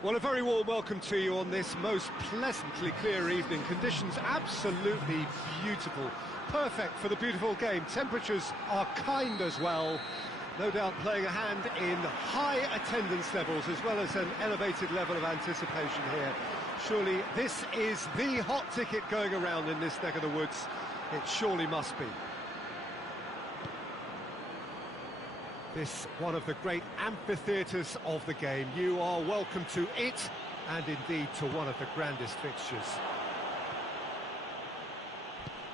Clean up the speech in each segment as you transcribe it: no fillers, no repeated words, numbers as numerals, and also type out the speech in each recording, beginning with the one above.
Well, a very warm welcome to you on this most pleasantly clear evening. Conditions absolutely beautiful. Perfect for the beautiful game. Temperatures are kind as well. No doubt playing a hand in high attendance levels as well as an elevated level of anticipation here. Surely this is the hot ticket going around in this neck of the woods. It surely must be. This one of the great amphitheatres of the game. You are welcome to it, and indeed to one of the grandest fixtures.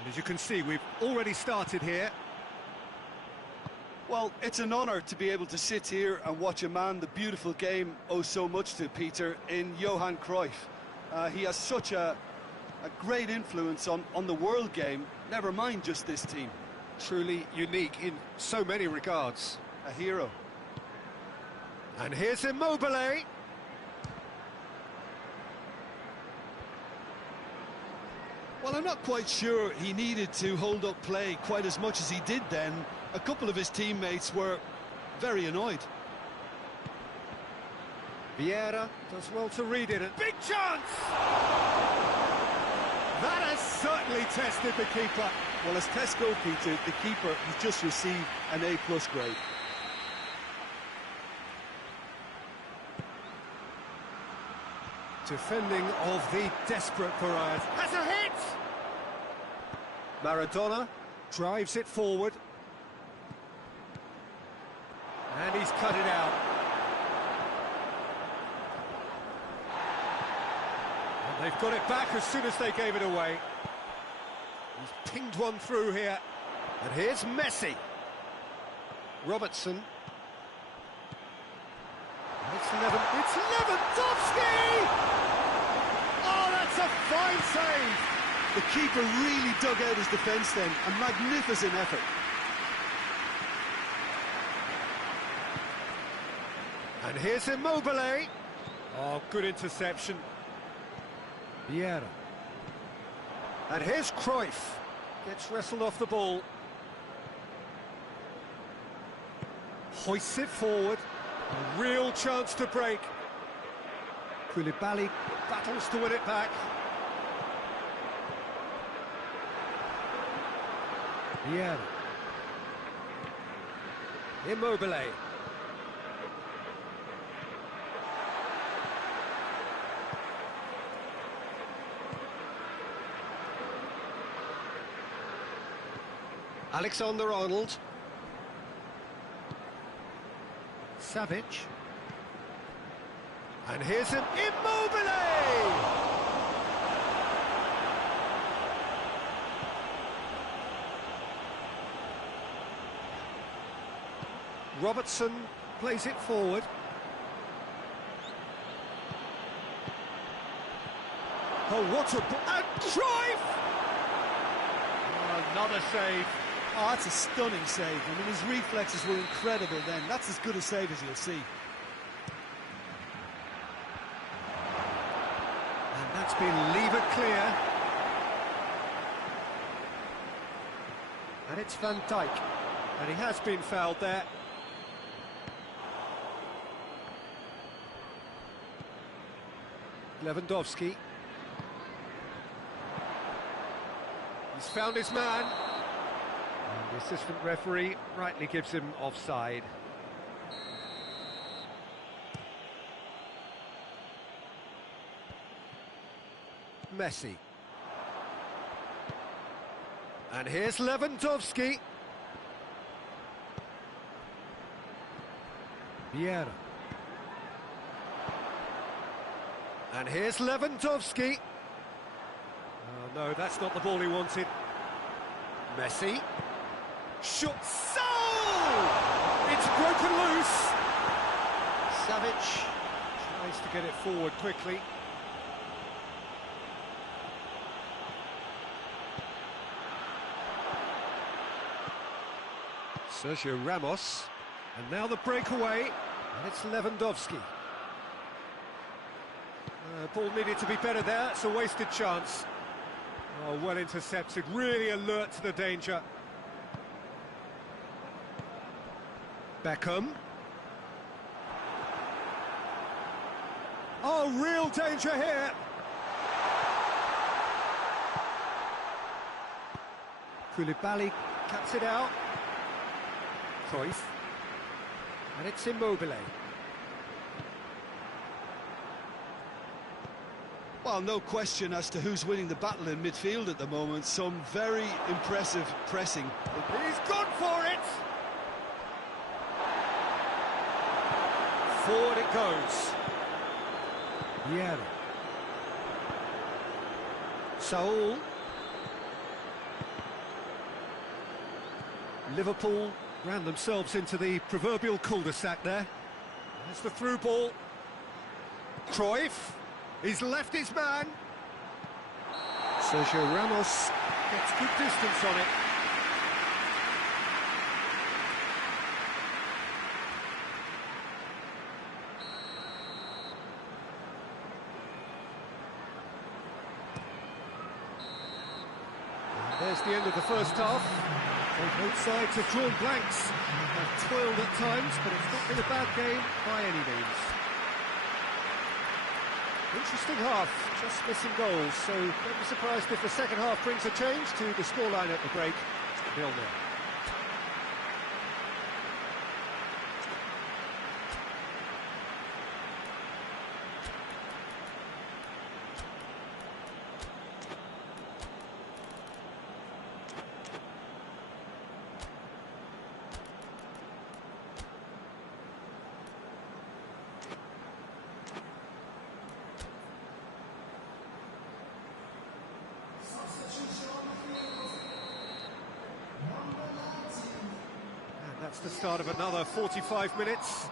And as you can see, we've already started here. Well, it's an honour to be able to sit here and watch a man the beautiful game owes so much to, Peter, in Johan Cruyff. He has such a great influence on the world game, never mind just this team. Truly unique in so many regards. A hero. And here's Immobile. Well, I'm not quite sure he needed to hold up play quite as much as he did then. A couple of his teammates were very annoyed. Vieira does well to read it. Big chance! That has certainly tested the keeper. Well, as tests go, Peter, the keeper has just received an A+ grade. Defending of the desperate variety. Has a hit! Maradona drives it forward. And he's cut it out. And they've got it back as soon as they gave it away. He's pinged one through here. And here's Messi. Robertson. It's Lewandowski! Oh, that's a fine save! The keeper really dug out his defence then, a magnificent effort. And here's Immobile. Oh, good interception. Vieira. And here's Cruyff. Gets wrestled off the ball. Hoists it forward. A real chance to break. Koulibaly battles to win it back. Vieira. Immobile. Alexander-Arnold. Savic. And here's an Immobile! Robertson plays it forward. Oh, what a... And Cruyff! Oh, another save. Oh, that's a stunning save. I mean, his reflexes were incredible then. That's as good a save as you'll see. And that's been levered clear. And it's Van Dijk. And he has been fouled there. Lewandowski. He's found his man. And the assistant referee rightly gives him offside. Messi. And here's Lewandowski. Vieira. And here's Lewandowski. Oh no, that's not the ball he wanted. Messi. Shot. So! It's broken loose. Savic tries to get it forward quickly. Sergio Ramos. And now the breakaway. And it's Lewandowski. Ball needed to be better there. It's a wasted chance. Oh, well intercepted. Really alert to the danger. Beckham. Oh, Oh, real danger here. Koulibaly cuts it out. Cruyff. And it's Immobile. Well, no question as to who's winning the battle in midfield at the moment. Some very impressive pressing. He's gone for it! Forward it goes. Vieira. Saul. Liverpool ran themselves into the proverbial cul-de-sac there. There's the through ball. Cruyff. He's left his man. Sergio Ramos gets good distance on it. And there's the end of the first half. Both sides have drawn blanks. They've toiled at times, but it's not been a bad game by any means. Interesting half, just missing goals, so don't be surprised if the second half brings a change to the scoreline at the break. 0-0. That's the start of another 45 minutes.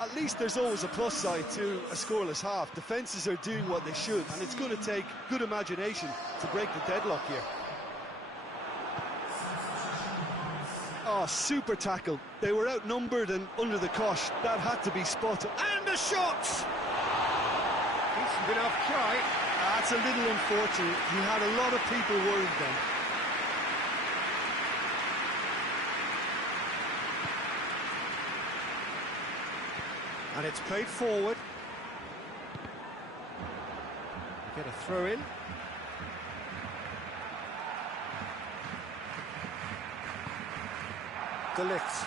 At least there's always a plus side to a scoreless half. Defences are doing what they should, and it's going to take good imagination to break the deadlock here. Oh, super tackle. They were outnumbered and under the cosh. That had to be spotted. And a shot! Decent enough try. That's a little unfortunate. He had a lot of people worried then. And it's played forward. Get a throw in. De Ligt.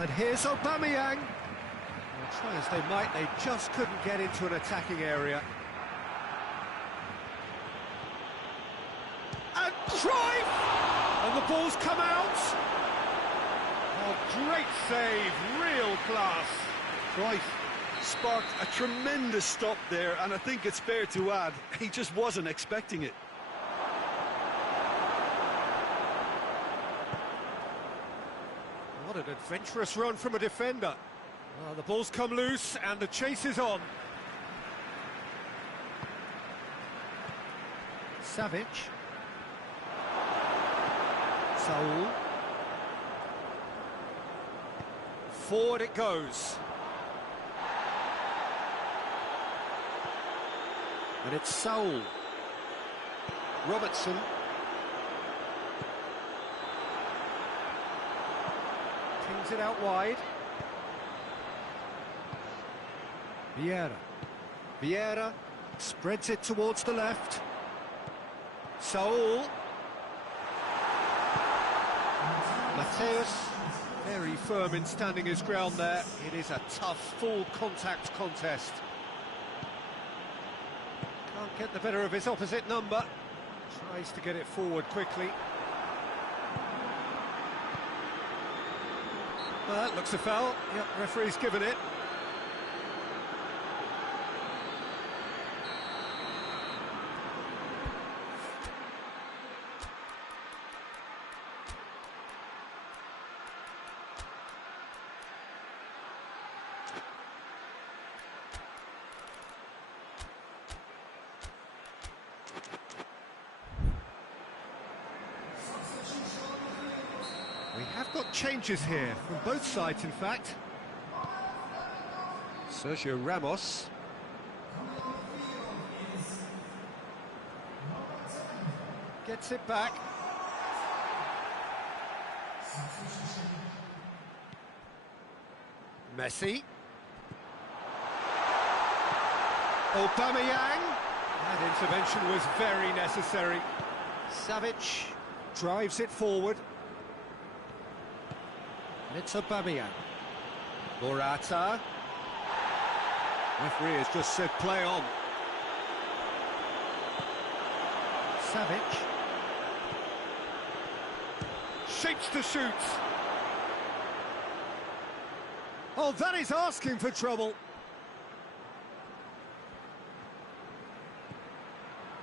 And here's Aubameyang. Well, try as they might, they just couldn't get into an attacking area. And Cruyff! And the ball's come out. Oh, great save, real class. Cruyff sparked a tremendous stop there, and I think it's fair to add, he just wasn't expecting it. What an adventurous run from a defender. Well, the ball's come loose, and the chase is on. Savic. Saul. Forward it goes. And it's Saul. Robertson. Pings it out wide. Vieira. Vieira spreads it towards the left. Saul. Mateus. Very firm in standing his ground there. It is a tough, full contact contest. Can't get the better of his opposite number. Tries to get it forward quickly. That looks a foul. Yep, referee's given it. We have got changes here, from both sides in fact. Sergio Ramos. Gets it back. Messi. Aubameyang. That intervention was very necessary. Savic drives it forward. It's Aubameyang. Morata. Referee has just said play on. Savic. Shapes to shoot. Oh, that is asking for trouble.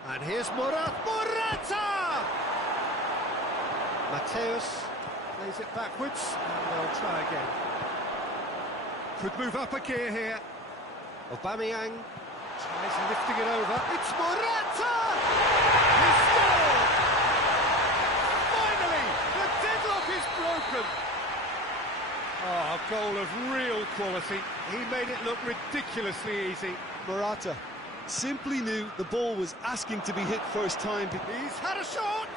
And here's Morata. Mateus plays it backwards, and they'll try again. Could move up a gear here. Aubameyang tries lifting it over. It's Morata! He scored! Finally, the deadlock is broken. Oh, a goal of real quality. He made it look ridiculously easy. Morata simply knew the ball was asking to be hit first time. He's had a shot!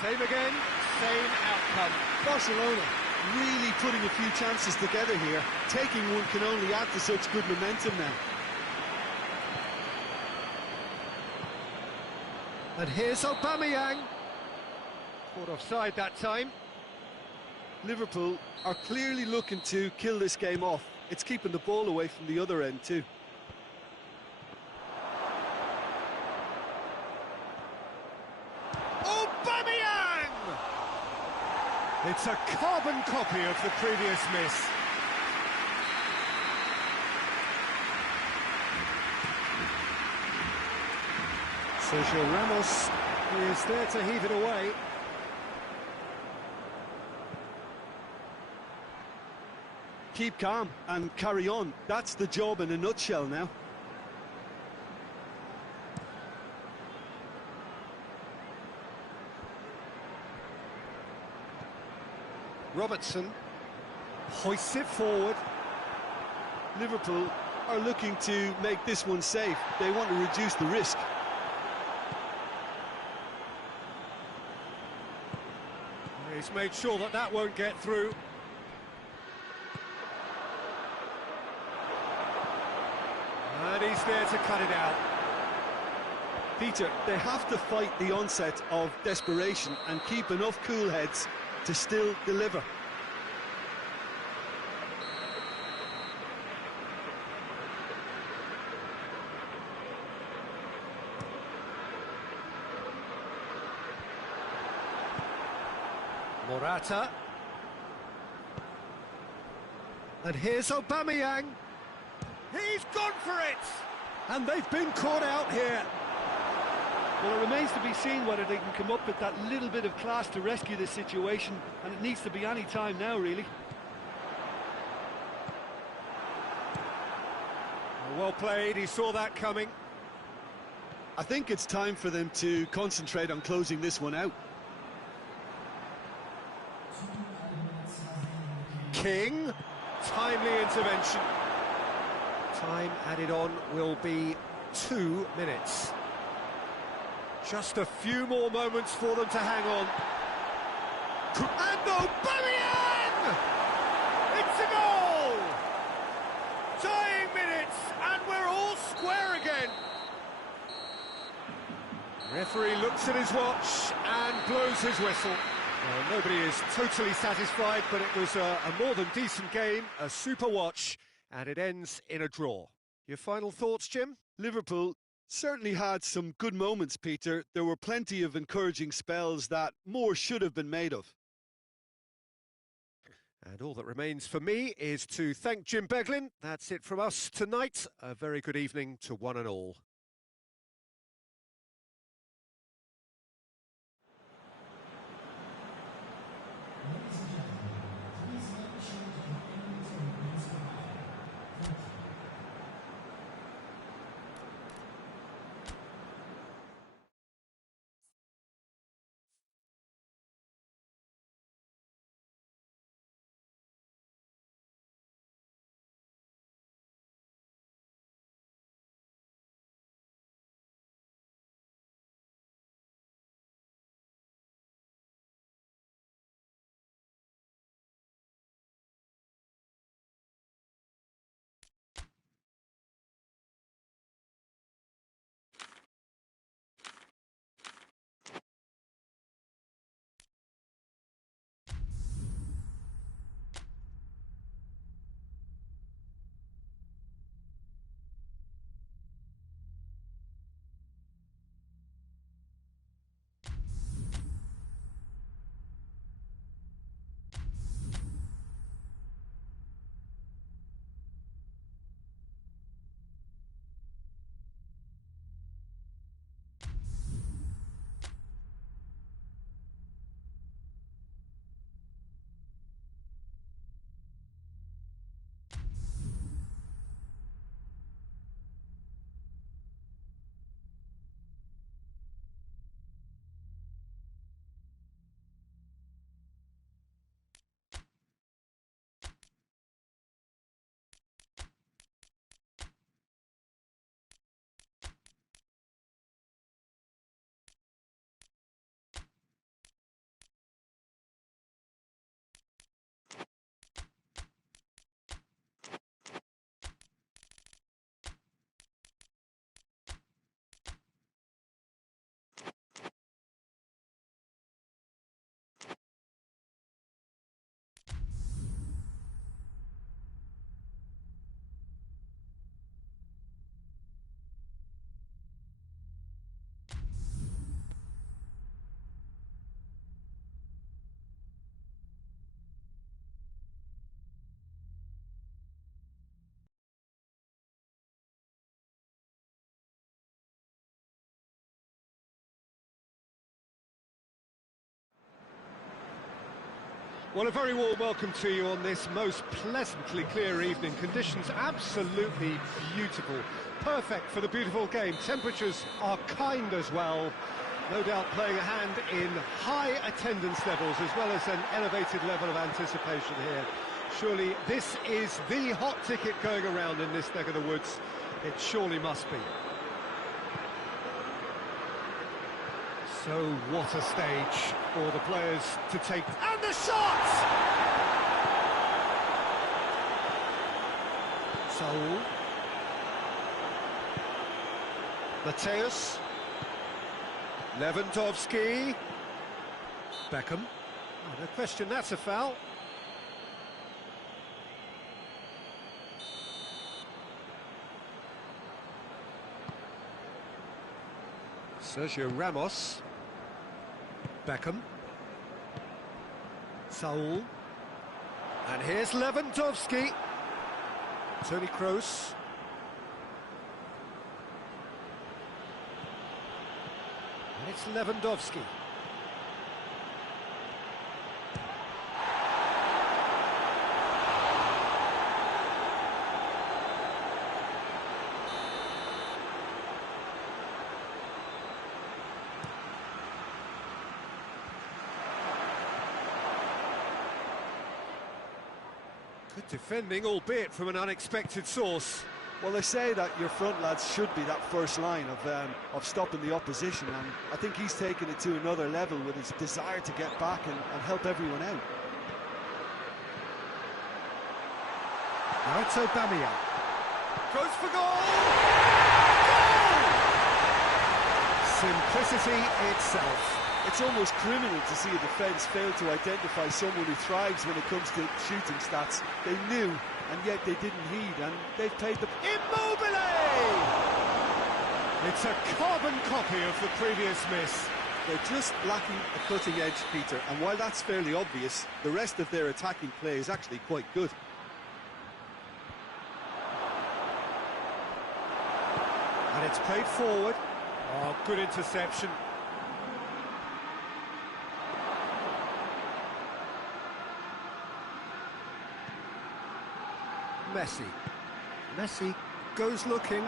Same again, same outcome. Barcelona really putting a few chances together here. Taking one can only add to such good momentum now. And here's Aubameyang. Caught offside that time. Liverpool are clearly looking to kill this game off. It's keeping the ball away from the other end too. Aubameyang! It's a carbon copy of the previous miss. Sergio Ramos is there to heave it away. Keep calm and carry on. That's the job in a nutshell now. Robertson hoists it forward. Liverpool are looking to make this one safe. They want to reduce the risk. He's made sure that that won't get through. And he's there to cut it out. Peter, they have to fight the onset of desperation and keep enough cool heads to still deliver. Morata. And here's Aubameyang. He's gone for it! And they've been caught out here. Well, it remains to be seen whether they can come up with that little bit of class to rescue this situation, and it needs to be any time now, really. Well played, he saw that coming. I think it's time for them to concentrate on closing this one out. King, timely intervention. Time added on will be 2 minutes. Just a few more moments for them to hang on. And Aubameyang! It's a goal! Tying minutes, and we're all square again. Referee looks at his watch and blows his whistle. Well, nobody is totally satisfied, but it was a more than decent game, a super watch, and it ends in a draw. Your final thoughts, Jim? Liverpool certainly had some good moments, Peter. There were plenty of encouraging spells that more should have been made of. And all that remains for me is to thank Jim Beglin. That's it from us tonight. A very good evening to one and all. Well, a very warm welcome to you on this most pleasantly clear evening. Conditions absolutely beautiful. Perfect for the beautiful game. Temperatures are kind as well. No doubt playing a hand in high attendance levels as well as an elevated level of anticipation here. Surely this is the hot ticket going around in this neck of the woods. It surely must be. So what a stage for the players to take. And the shot! Saul. Mateusz. Lewandowski. Beckham. Oh, no question, that's a foul. Sergio Ramos. Beckham. Saul. And here's Lewandowski. Toni Kroos. And it's Lewandowski. Good defending, albeit from an unexpected source. Well, they say that your front lads should be that first line of stopping the opposition, and I think he's taken it to another level with his desire to get back and help everyone out. Now it's Aubameyang. Goes for goal! Goal! Simplicity itself. It's almost criminal to see a defence fail to identify someone who thrives when it comes to shooting stats. They knew, and yet they didn't heed, and they've paid the... Immobile! It's a carbon copy of the previous miss. They're just lacking a cutting edge, Peter, and while that's fairly obvious, the rest of their attacking play is actually quite good. And it's played forward. Oh, good interception. Messi goes looking.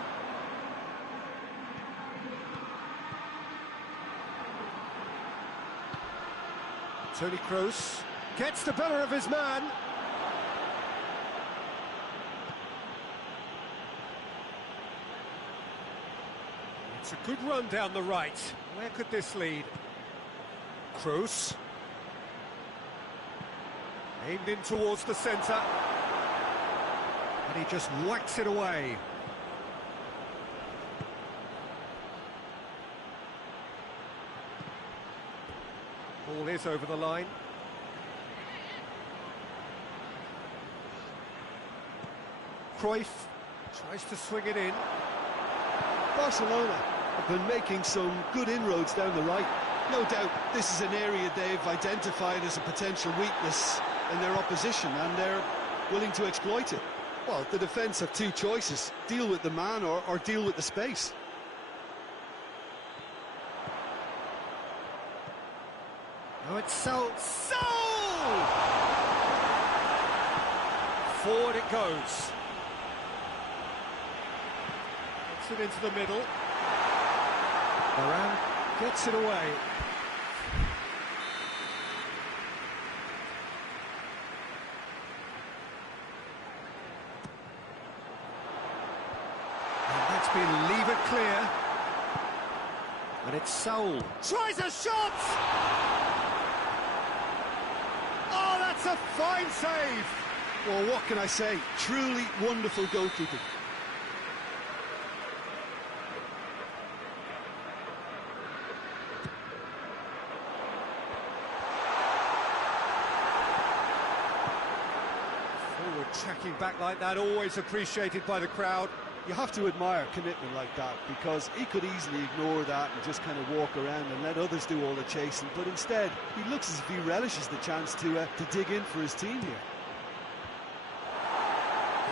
Toni Kroos gets the better of his man. It's a good run down the right. Where could this lead? Kroos. Aimed in towards the centre. And he just whacks it away. Ball is over the line. Cruyff tries to swing it in. Barcelona have been making some good inroads down the right. No doubt this is an area they've identified as a potential weakness in their opposition, and they're willing to exploit it. Well, the defence have two choices: deal with the man or deal with the space. Oh, it's Saul! Forward it goes. Gets it into the middle. Varane gets it away. Leave it clear. And it's Saul. Tries a shot! Oh, that's a fine save! Well, what can I say? Truly wonderful goalkeeping. Forward tracking back like that, always appreciated by the crowd. You have to admire commitment like that, because he could easily ignore that and just kind of walk around and let others do all the chasing, but instead he looks as if he relishes the chance to dig in for his team here.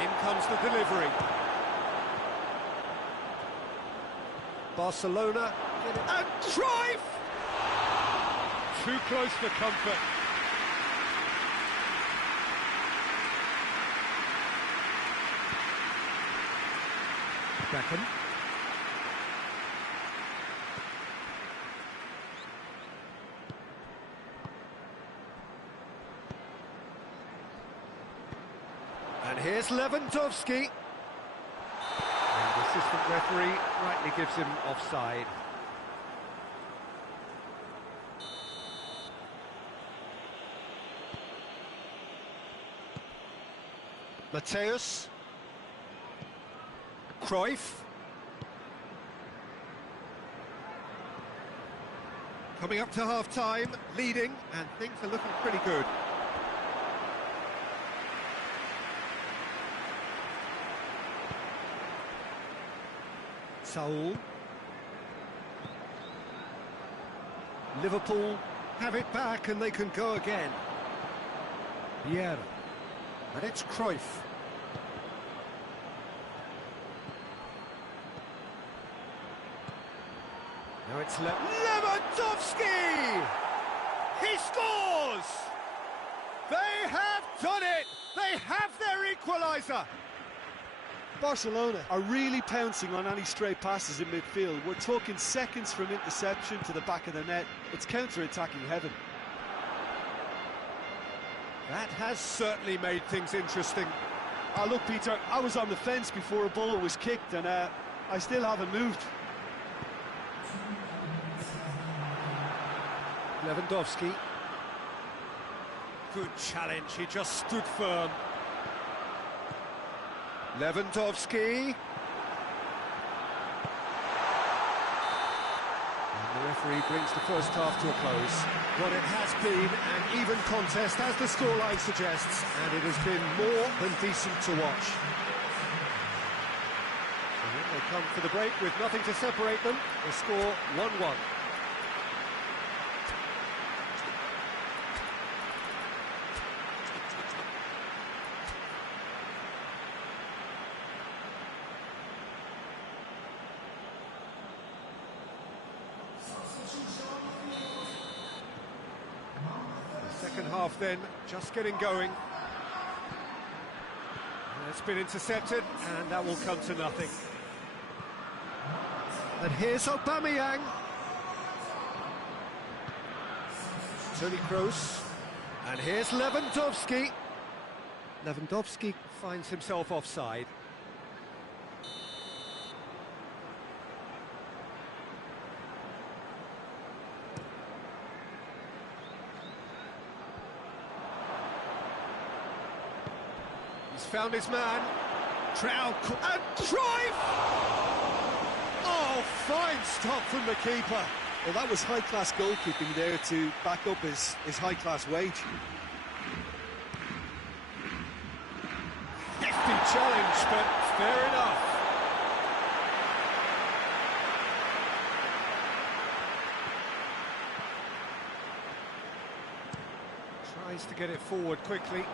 In comes the delivery. Barcelona. And Cruyff! Too close for comfort. Beckham. And here's Lewandowski. And the assistant referee rightly gives him offside. Matthäus. Cruyff. Coming up to half-time, leading, and things are looking pretty good. Saul. Liverpool have it back and they can go again. Vieira. And it's Cruyff. Now it's Lewandowski! He scores! They have done it! They have their equaliser! Barcelona are really pouncing on any stray passes in midfield. We're talking seconds from interception to the back of the net. It's counter-attacking heaven. That has certainly made things interesting. Look, Peter, I was on the fence before a ball was kicked, and I still haven't moved. Lewandowski. Good challenge, he just stood firm. Lewandowski. And the referee brings the first half to a close. Well, it has been an even contest, as the scoreline suggests, and it has been more than decent to watch. And then they come for the break with nothing to separate them. The score 1-1. Second half then, just getting going. And it's been intercepted, and that will come to nothing. And here's Aubameyang. Toni Kroos. And here's Lewandowski. Lewandowski finds himself offside. Found his man. Trout and Cruyff! Oh, fine stop from the keeper. Well, that was high-class goalkeeping there to back up his high-class wage. Hefty challenge, but fair enough. Tries to get it forward quickly.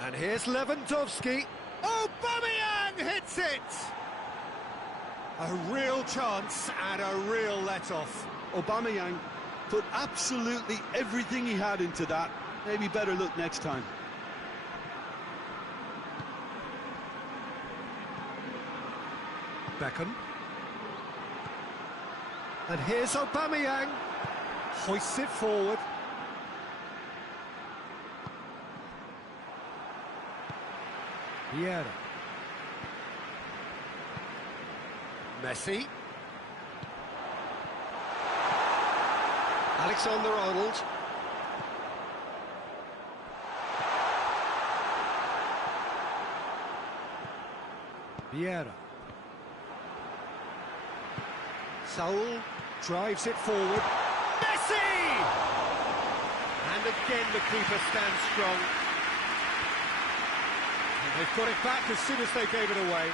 And here's Lewandowski. Aubameyang hits it! A real chance and a real let-off. Aubameyang put absolutely everything he had into that. Maybe better look next time. Beckham. And here's Aubameyang. Hoists it forward. Vieira. Messi. Alexander-Arnold. Vieira. Saul drives it forward. Messi! And again the keeper stands strong. And they've got it back as soon as they gave it away.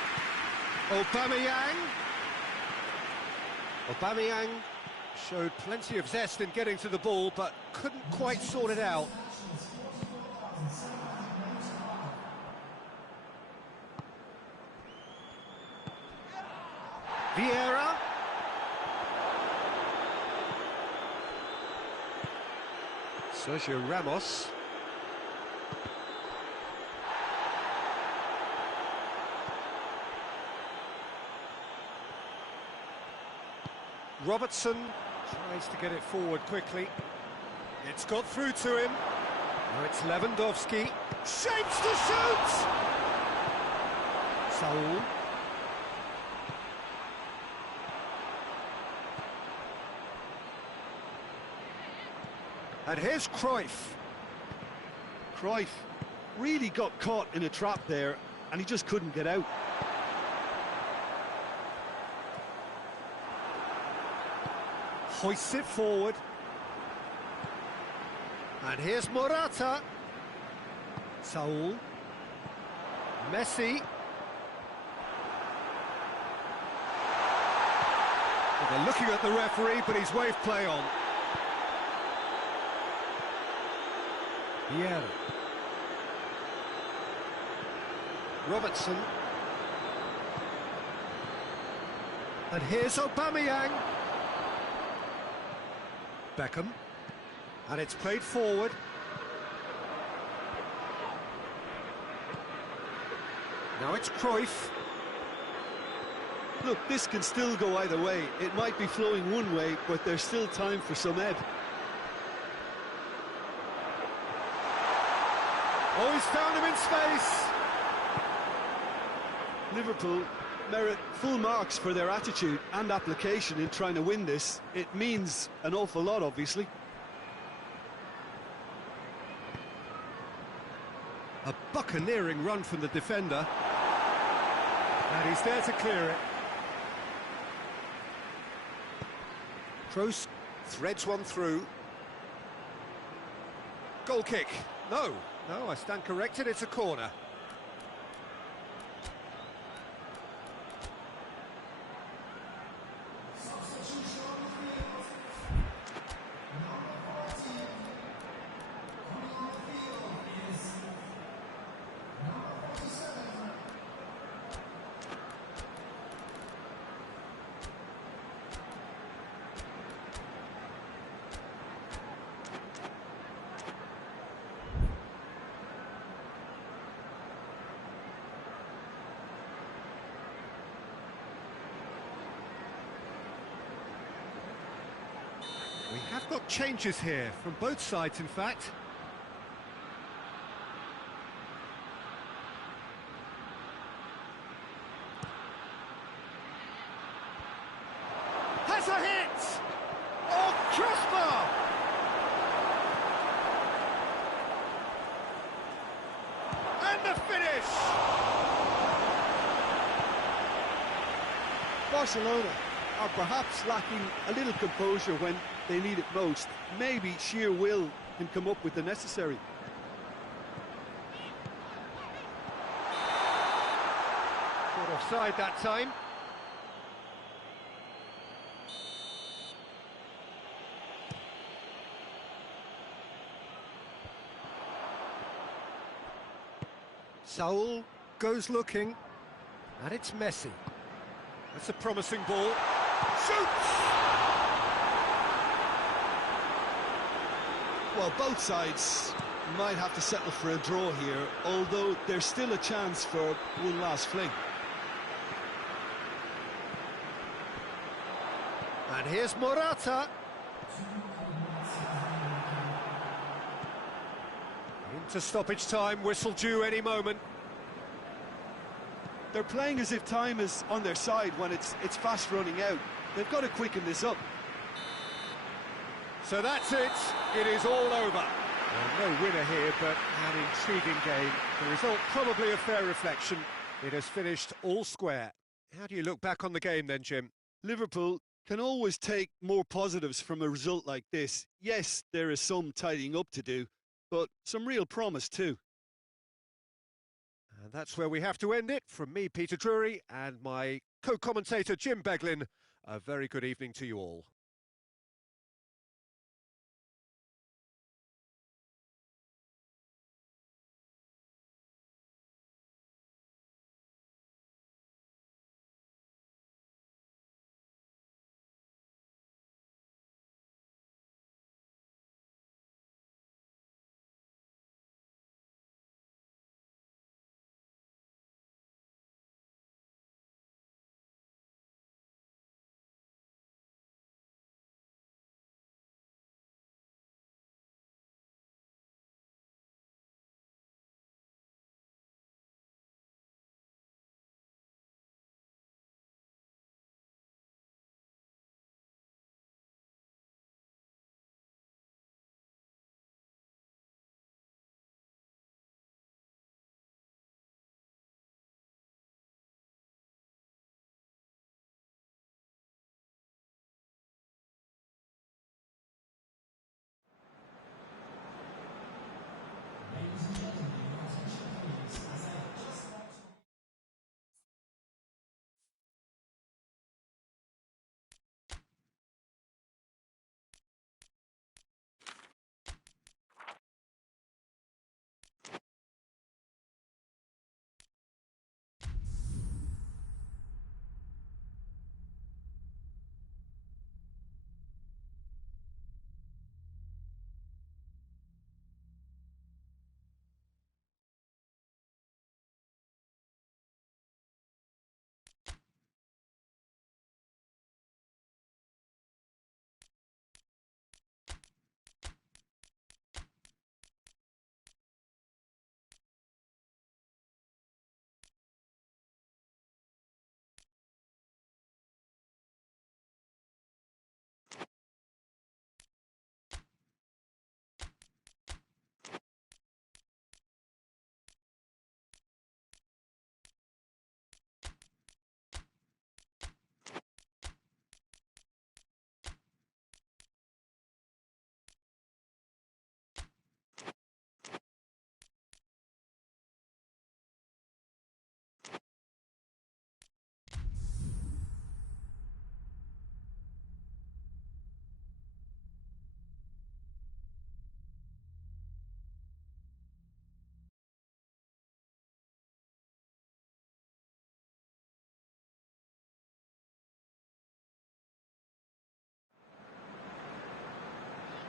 Aubameyang. Aubameyang showed plenty of zest in getting to the ball, but couldn't quite sort it out. Vieira. Sergio Ramos. Robertson tries to get it forward quickly. It's got through to him. Now it's Lewandowski. Shapes to shoot! Saul. And here's Cruyff. Cruyff really got caught in a trap there, and he just couldn't get out. Hoists it forward. And here's Morata. Saul. Messi. Well, they're looking at the referee, but he's waved play on. Vieira. Robertson. And here's Aubameyang. Beckham. And it's played forward. Now it's Cruyff. Look, this can still go either way. It might be flowing one way, but there's still time for some ebb. Oh, he's found him in space. Liverpool merit full marks for their attitude and application in trying to win this. It means an awful lot, obviously. A buccaneering run from the defender. And he's there to clear it. Kroos threads one through. Goal kick. No, I stand corrected, it's a corner. We have got changes here, from both sides in fact. Has a hit! Oh, crossbar! And the finish! Barcelona are perhaps lacking a little composure when they need it most. Maybe sheer will can come up with the necessary. Caught offside that time. Saul goes looking, and it's Messi. That's a promising ball. Shoots! Well, both sides might have to settle for a draw here, although there's still a chance for one last fling. And here's Morata. Into stoppage time, whistle due any moment. They're playing as if time is on their side when it's fast running out. They've got to quicken this up. So that's it. It is all over. Well, no winner here, but an intriguing game. The result probably a fair reflection. It has finished all square. How do you look back on the game then, Jim? Liverpool can always take more positives from a result like this. Yes, there is some tidying up to do, but some real promise too. And that's where we have to end it. From me, Peter Drury, and my co-commentator, Jim Beglin, a very good evening to you all.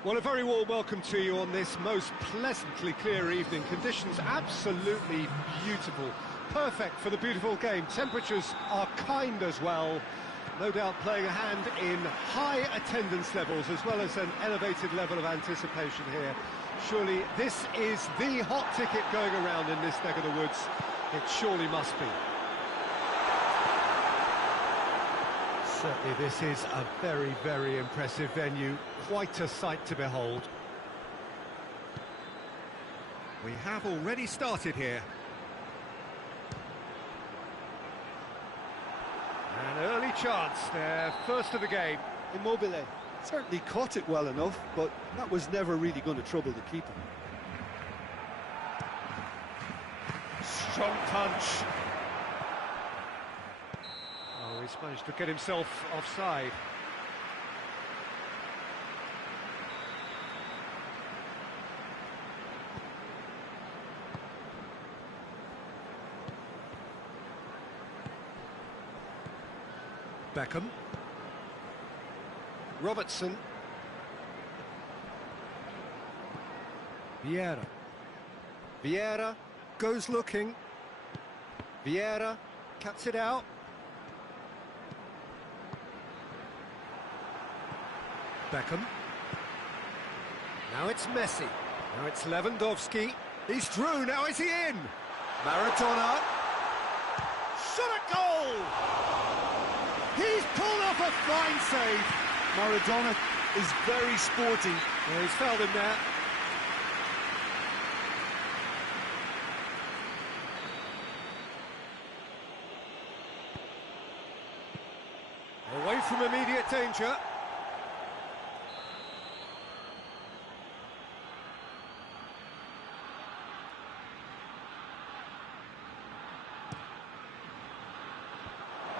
Well, a very warm welcome to you on this most pleasantly clear evening. Conditions absolutely beautiful. Perfect for the beautiful game. Temperatures are kind as well. No doubt playing a hand in high attendance levels as well as an elevated level of anticipation here. Surely this is the hot ticket going around in this neck of the woods. It surely must be. Certainly this is a very, very impressive venue. Quite a sight to behold. We have already started here. An early chance there, first of the game. Immobile certainly caught it well enough, but that was never really going to trouble the keeper. Strong punch. Oh, he's managed to get himself offside. Beckham. Robertson. Vieira. Vieira goes looking. Vieira cuts it out. Beckham. Now it's Messi. Now it's Lewandowski. He's through. Now is he in? Maradona. Shot at goal! He's pulled off a fine save. Maradona is very sporting. Yeah, he's fouled him there. Away from immediate danger.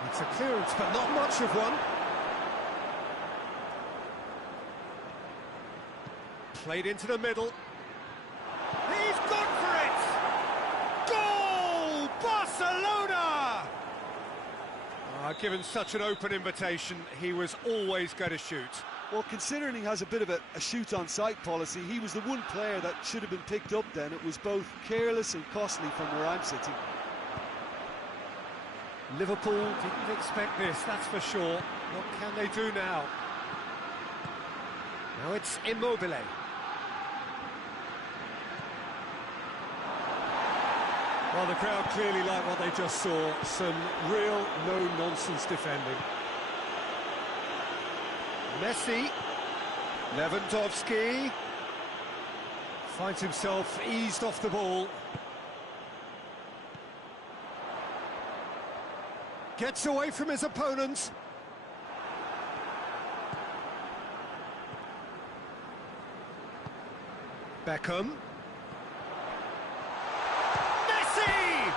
It's a clearance, but not much of one. Played into the middle. He's gone for it! Goal! Barcelona! Given such an open invitation, he was always going to shoot. Well, considering he has a bit of a shoot-on-sight policy, he was the one player that should have been picked up then. It was both careless and costly from where I'm sitting. Liverpool didn't expect this, that's for sure. What can they do now? Now it's Immobile. Well, the crowd clearly like what they just saw. Some real no-nonsense defending. Messi. Lewandowski. Finds himself eased off the ball. Gets away from his opponents. Beckham. Messi!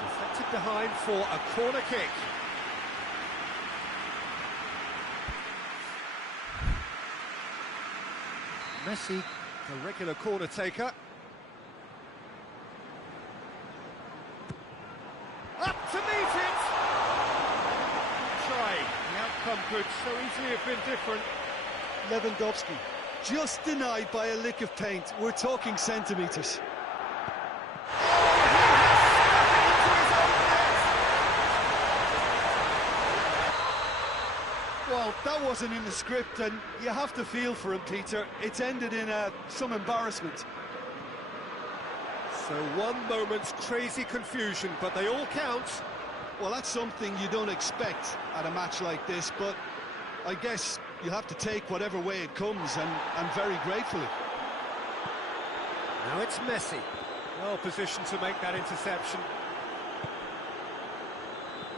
Deflected behind for a corner kick. Messi, the regular corner taker. Up to meet it! Try. The outcome could so easily have been different. Lewandowski, just denied by a lick of paint. We're talking centimetres. Well, that wasn't in the script, and you have to feel for him, Peter. It's ended in some embarrassment. So one moment's crazy confusion, but they all count. Well, that's something you don't expect at a match like this, but I guess you have to take whatever way it comes, and very gratefully. Now it's Messi. Well positioned to make that interception.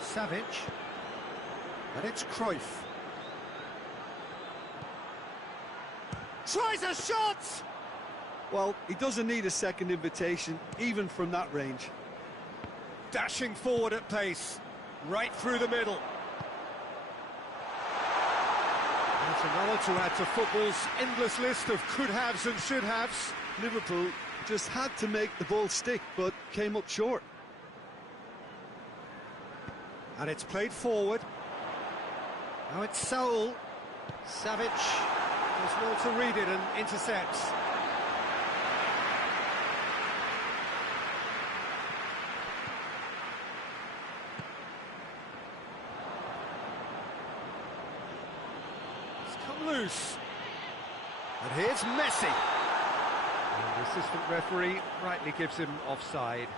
Savic. And it's Cruyff. Tries a shot! Well, he doesn't need a second invitation, even from that range. Dashing forward at pace, right through the middle. That's another to add to football's endless list of could-haves and should-haves. Liverpool just had to make the ball stick, but came up short. And it's played forward. Now it's Saul. Savic does well to read it and intercepts. It's come loose. And here's Messi. And the assistant referee rightly gives him offside.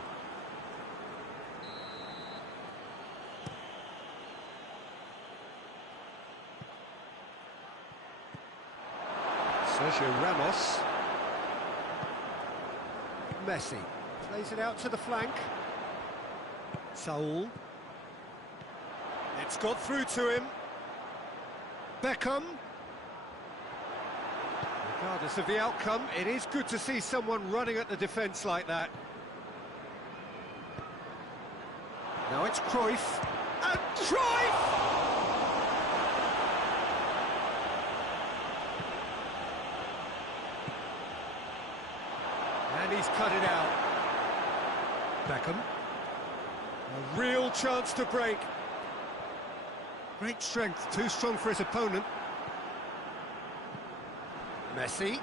Sergio Ramos. Messi plays it out to the flank. Saul. It's got through to him. Beckham. Regardless of the outcome, it is good to see someone running at the defence like that. Now it's Cruyff. And Cruyff! And he's cut it out. Beckham. A real chance to break. Great strength, too strong for his opponent. Messi.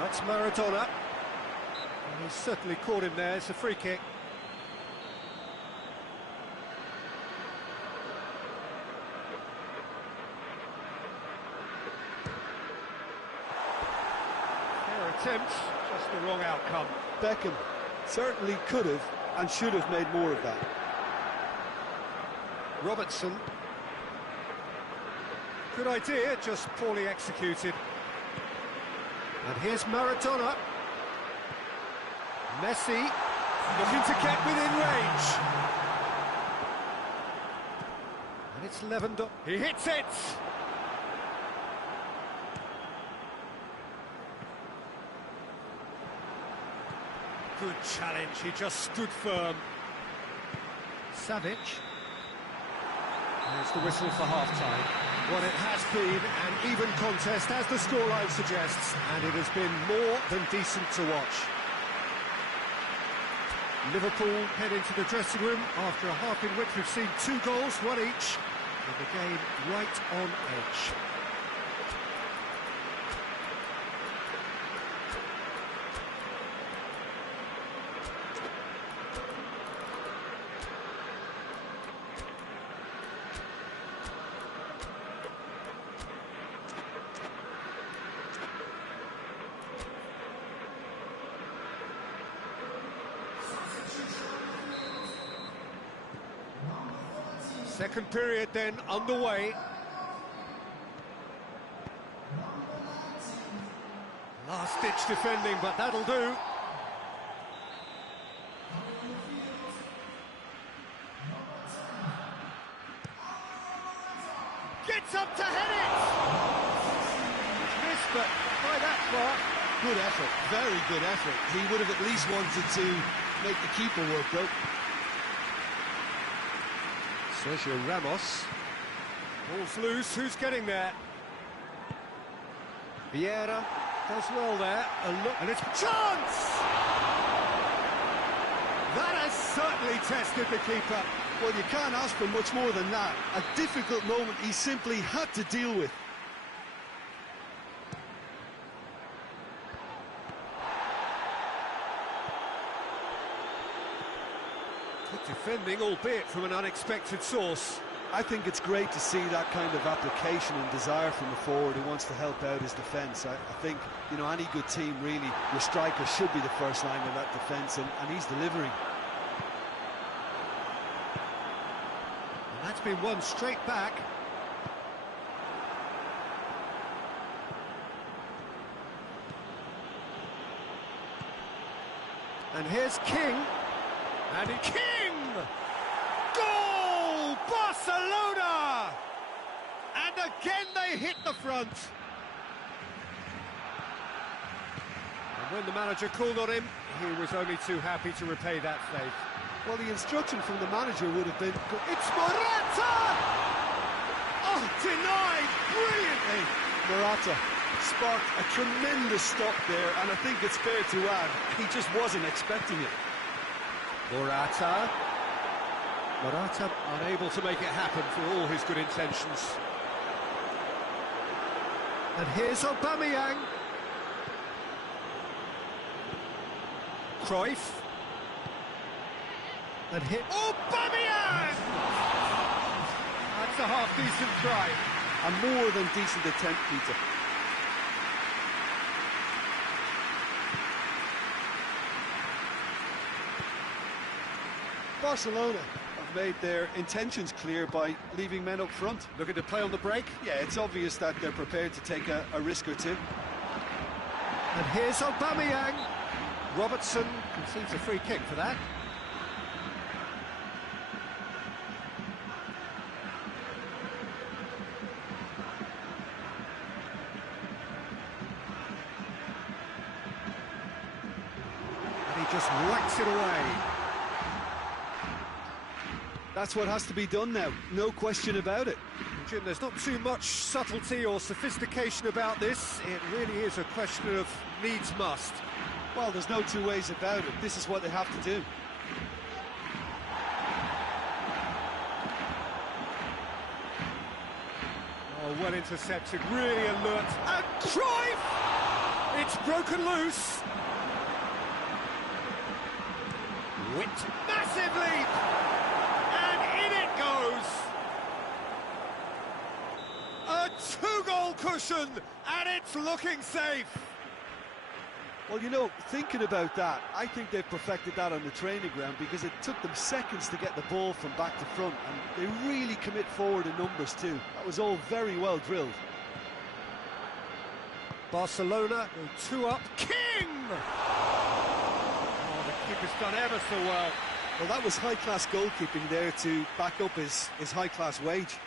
That's Maradona. And he's certainly caught him there. It's a free kick. Fair attempt, just the wrong outcome. Beckham certainly could have and should have made more of that. Robertson. Good idea, just poorly executed. And here's Maradona. Messi looking to get within range. And it's Lewandowski. He hits it! Good challenge, he just stood firm. Savic. There's the whistle for half-time. Well, it has been an even contest, as the scoreline suggests, and it has been more than decent to watch. Liverpool head into the dressing room after a half in which we've seen 2 goals, 1 each, and the game right on edge. Second period then underway. Last-ditch defending, but that'll do. Gets up to head it! It's missed, but by that far. Good effort, very good effort. He would have at least wanted to make the keeper work, though. Sergio Ramos. Ball's loose, who's getting there? Vieira does well there. A look, and it's chance! That has certainly tested the keeper. Well, you can't ask for much more than that. A difficult moment he simply had to deal with. Good defending, albeit from an unexpected source. I think it's great to see that kind of application and desire from a forward who wants to help out his defence. I think, you know, any good team, really, your striker should be the first line of that defence, and he's delivering. And that's been won straight back. And here's King. And King! Goal! Barcelona! And again they hit the front. And when the manager called on him, he was only too happy to repay that faith. Well, the instruction from the manager would have been... It's Morata! Oh, denied brilliantly! Morata sparked a tremendous stop there, and I think it's fair to add, he just wasn't expecting it. Morata. Morata unable to make it happen for all his good intentions. And here's Aubameyang. Cruyff. And hit Aubameyang! That's a half-decent try. A more than decent attempt, Peter. Barcelona have made their intentions clear by leaving men up front. Looking to play on the break. Yeah, it's obvious that they're prepared to take a risk or two. And here's Aubameyang. Robertson concedes a free kick for that. And he just whacks it away. That's what has to be done now, no question about it. Jim, there's not too much subtlety or sophistication about this. It really is a question of needs must. Well, there's no two ways about it. This is what they have to do. Oh, well intercepted, really alert. And Cruyff! It's broken loose. Whipped, massive leap! And in it goes! A two-goal cushion, and it's looking safe. Well, you know, thinking about that, I think they've perfected that on the training ground because it took them seconds to get the ball from back to front, and they really commit forward in numbers too. That was all very well drilled. Barcelona go two up. King! Oh, the keeper's done ever so well. Well, that was high-class goalkeeping there to back up his high-class wage.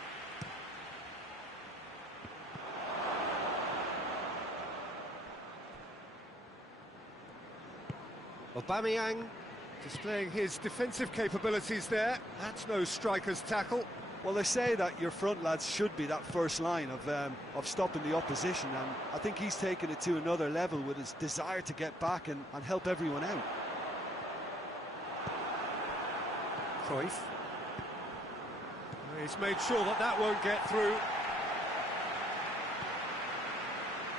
Aubameyang displaying his defensive capabilities there. That's no striker's tackle. Well, they say that your front lads should be that first line of stopping the opposition, and I think he's taken it to another level with his desire to get back and help everyone out. Cruyff. He's made sure that that won't get through.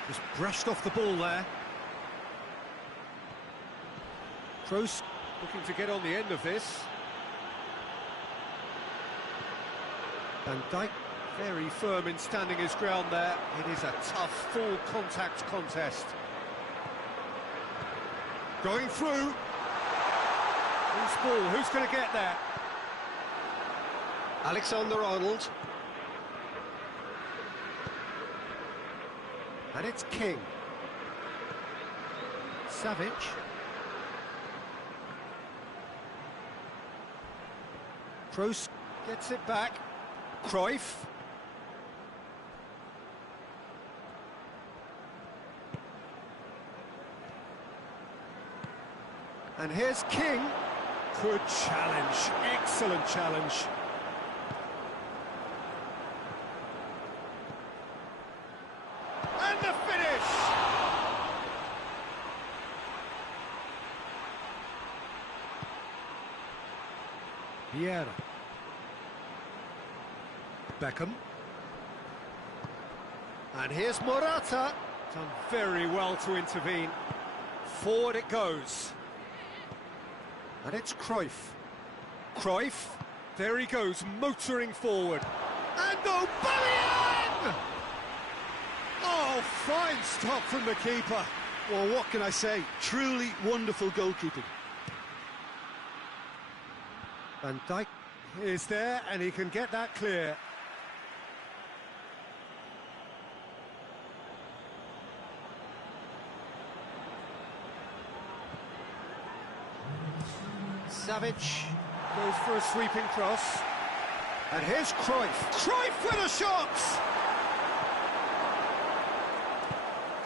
Just brushed off the ball there. Kroos looking to get on the end of this. Van Dijk very firm in standing his ground there. It is a tough full contact contest. Going through. Loose ball, who's going to get there? Alexander-Arnold. And it's King. Savic. Kroos gets it back. Cruyff. And here's King. Good challenge, excellent challenge. And the finish! Vieira. Beckham. And here's Morata. Done very well to intervene. Forward it goes. And it's Cruyff. Cruyff. There he goes, motoring forward. And Aubameyang! Oh, fine stop from the keeper. Well, what can I say? Truly wonderful goalkeeping. Van Dijk is there, and he can get that clear. Savic goes for a sweeping cross. And here's Cruyff. Cruyff with a shot!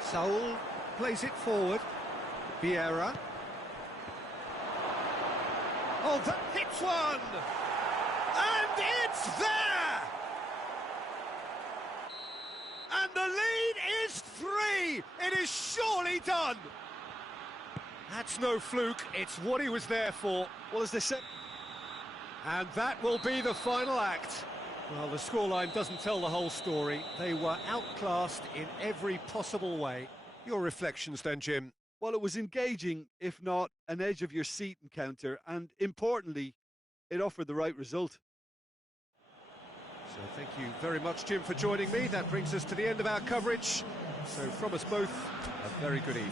Saul plays it forward. Vieira. Oh, that hits one! And it's there! And the lead is 3! It is surely done! That's no fluke, it's what he was there for. Well, as they said... And that will be the final act. Well, the scoreline doesn't tell the whole story. They were outclassed in every possible way. Your reflections then, Jim? Well, it was engaging, if not an edge-of-your-seat encounter, and importantly, it offered the right result. So thank you very much, Jim, for joining me. That brings us to the end of our coverage. So from us both, a very good evening.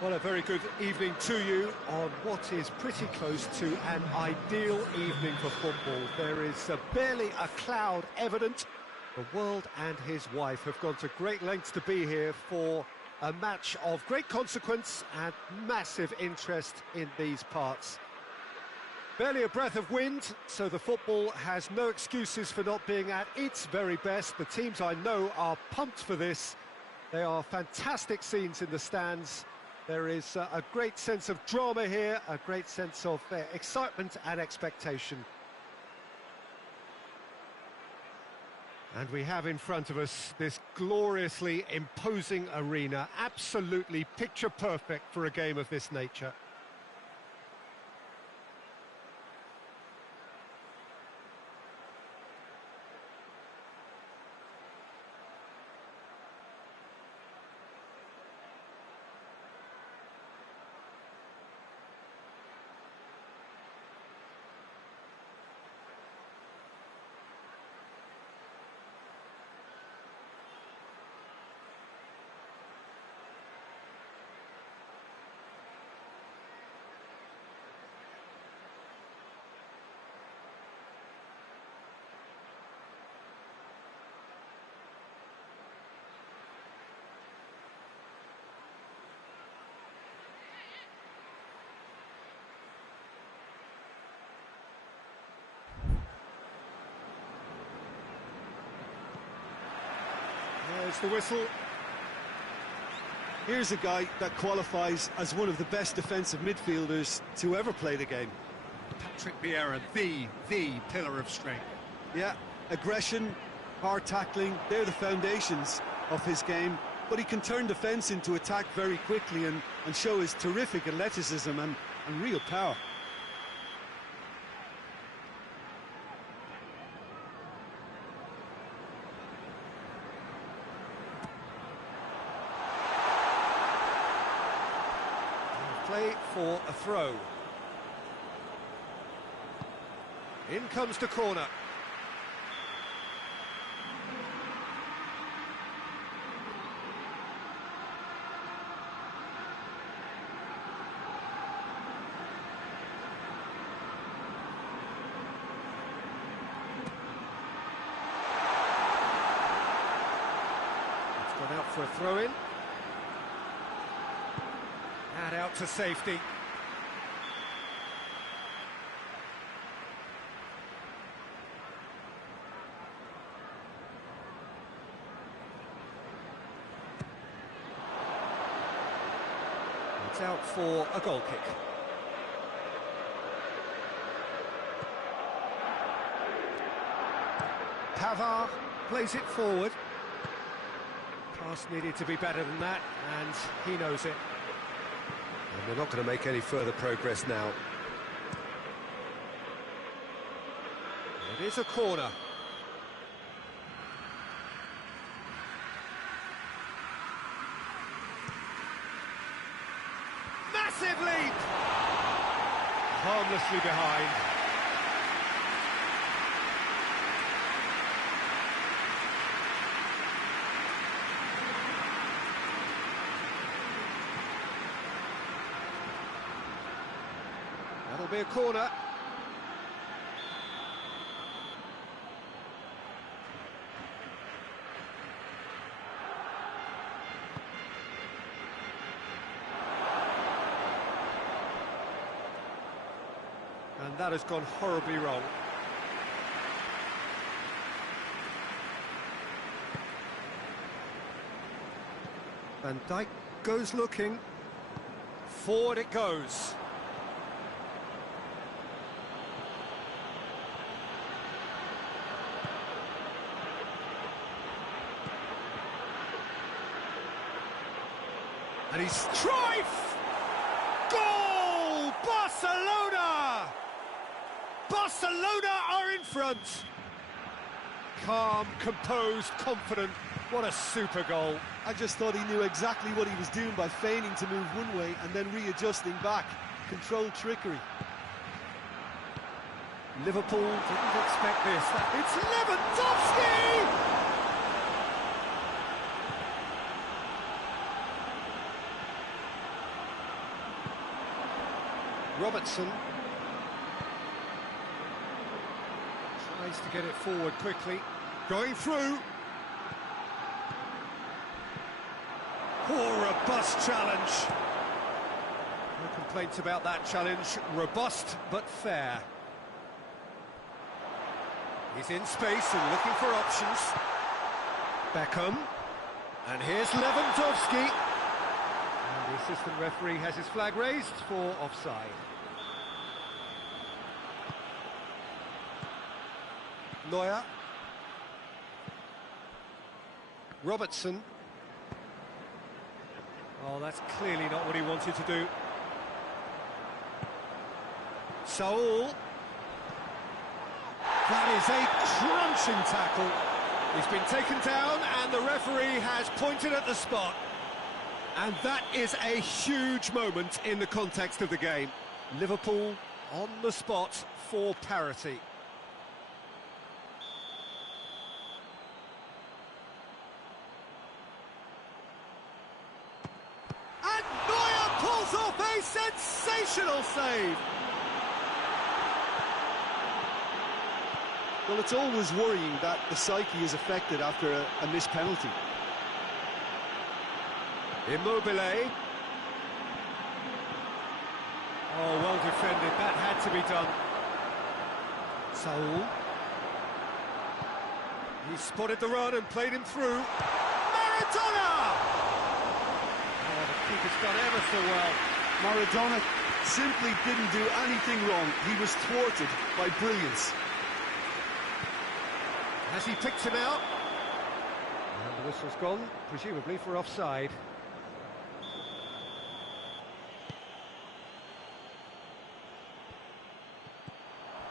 Well, a very good evening to you on what is pretty close to an ideal evening for football. There is barely a cloud evident. The world and his wife have gone to great lengths to be here for a match of great consequence and massive interest in these parts. Barely a breath of wind, so the football has no excuses for not being at its very best. The teams I know are pumped for this. They are fantastic scenes in the stands. There is a great sense of drama here, a great sense of excitement and expectation. And we have in front of us this gloriously imposing arena, absolutely picture perfect for a game of this nature. There's the whistle. Here's a guy that qualifies as one of the best defensive midfielders to ever play the game. Patrick Vieira, the pillar of strength. Yeah, aggression, hard tackling, they're the foundations of his game. But he can turn defence into attack very quickly and show his terrific athleticism and real power. Play for a throw. In comes the corner. It's gone out for a throw-in. And out to safety. It's out for a goal kick. Pavard plays it forward. Pass needed to be better than that, and he knows it. And they're not going to make any further progress now. It is a corner. Massive leap! Harmlessly behind. That'll be a corner. And that has gone horribly wrong. Van Dijk goes looking. Forward it goes. And he's Cruyff! Goal! Barcelona! Barcelona are in front. Calm, composed, confident. What a super goal. I just thought he knew exactly what he was doing by feigning to move one way and then readjusting back. Controlled trickery. Liverpool didn't expect this. It's Lewandowski! Robertson tries to get it forward quickly. Going through. Oh, robust challenge. No complaints about that challenge. Robust but fair. He's in space and looking for options. Beckham. And here's Lewandowski. And the assistant referee has his flag raised for offside. Neuer. Robertson. Oh, that's clearly not what he wanted to do. Saul. That is a crunching tackle. He's been taken down and the referee has pointed at the spot. And that is a huge moment in the context of the game. Liverpool on the spot for parity. And Neuer pulls off a sensational save. Well, it's always worrying that the psyche is affected after a missed penalty. Immobile. Oh, well defended. That had to be done. Saul. He spotted the run and played him through. Maradona! Oh, the keeper's done ever so well. Maradona simply didn't do anything wrong. He was thwarted by brilliance. Has he picked him out? And the whistle's gone, presumably for offside.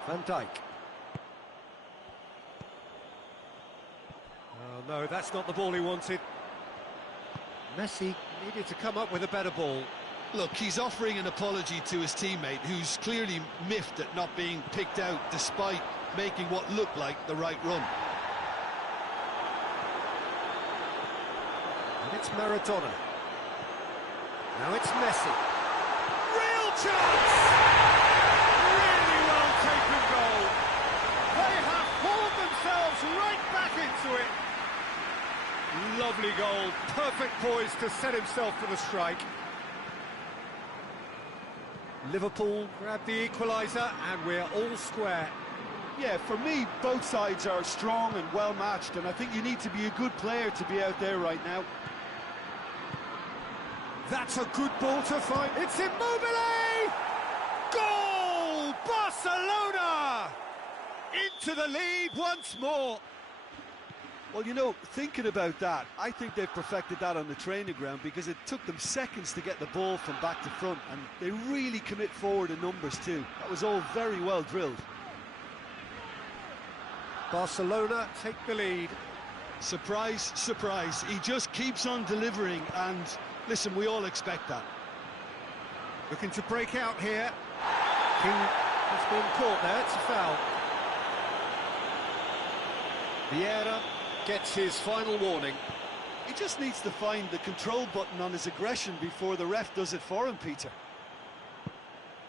Van Dijk. Oh no, that's not the ball he wanted. Messi needed to come up with a better ball. Look, he's offering an apology to his teammate, who's clearly miffed at not being picked out despite making what looked like the right run. And it's Maradona. Now it's Messi. Real chance! Really well taken goal. They have pulled themselves right back into it. Lovely goal. Perfect poise to set himself for the strike. Liverpool grab the equaliser and we're all square. Yeah, for me, both sides are strong and well matched, and I think you need to be a good player to be out there right now. That's a good ball to find. It's Immobile! Goal! Barcelona! Into the lead once more. Well, you know, thinking about that, I think they've perfected that on the training ground because it took them seconds to get the ball from back to front, and they really commit forward in numbers too. That was all very well drilled. Barcelona take the lead. Surprise, surprise. He just keeps on delivering, and listen, we all expect that. Looking to break out here. King has been caught there, it's a foul. Vieira gets his final warning. He just needs to find the control button on his aggression before the ref does it for him, Peter.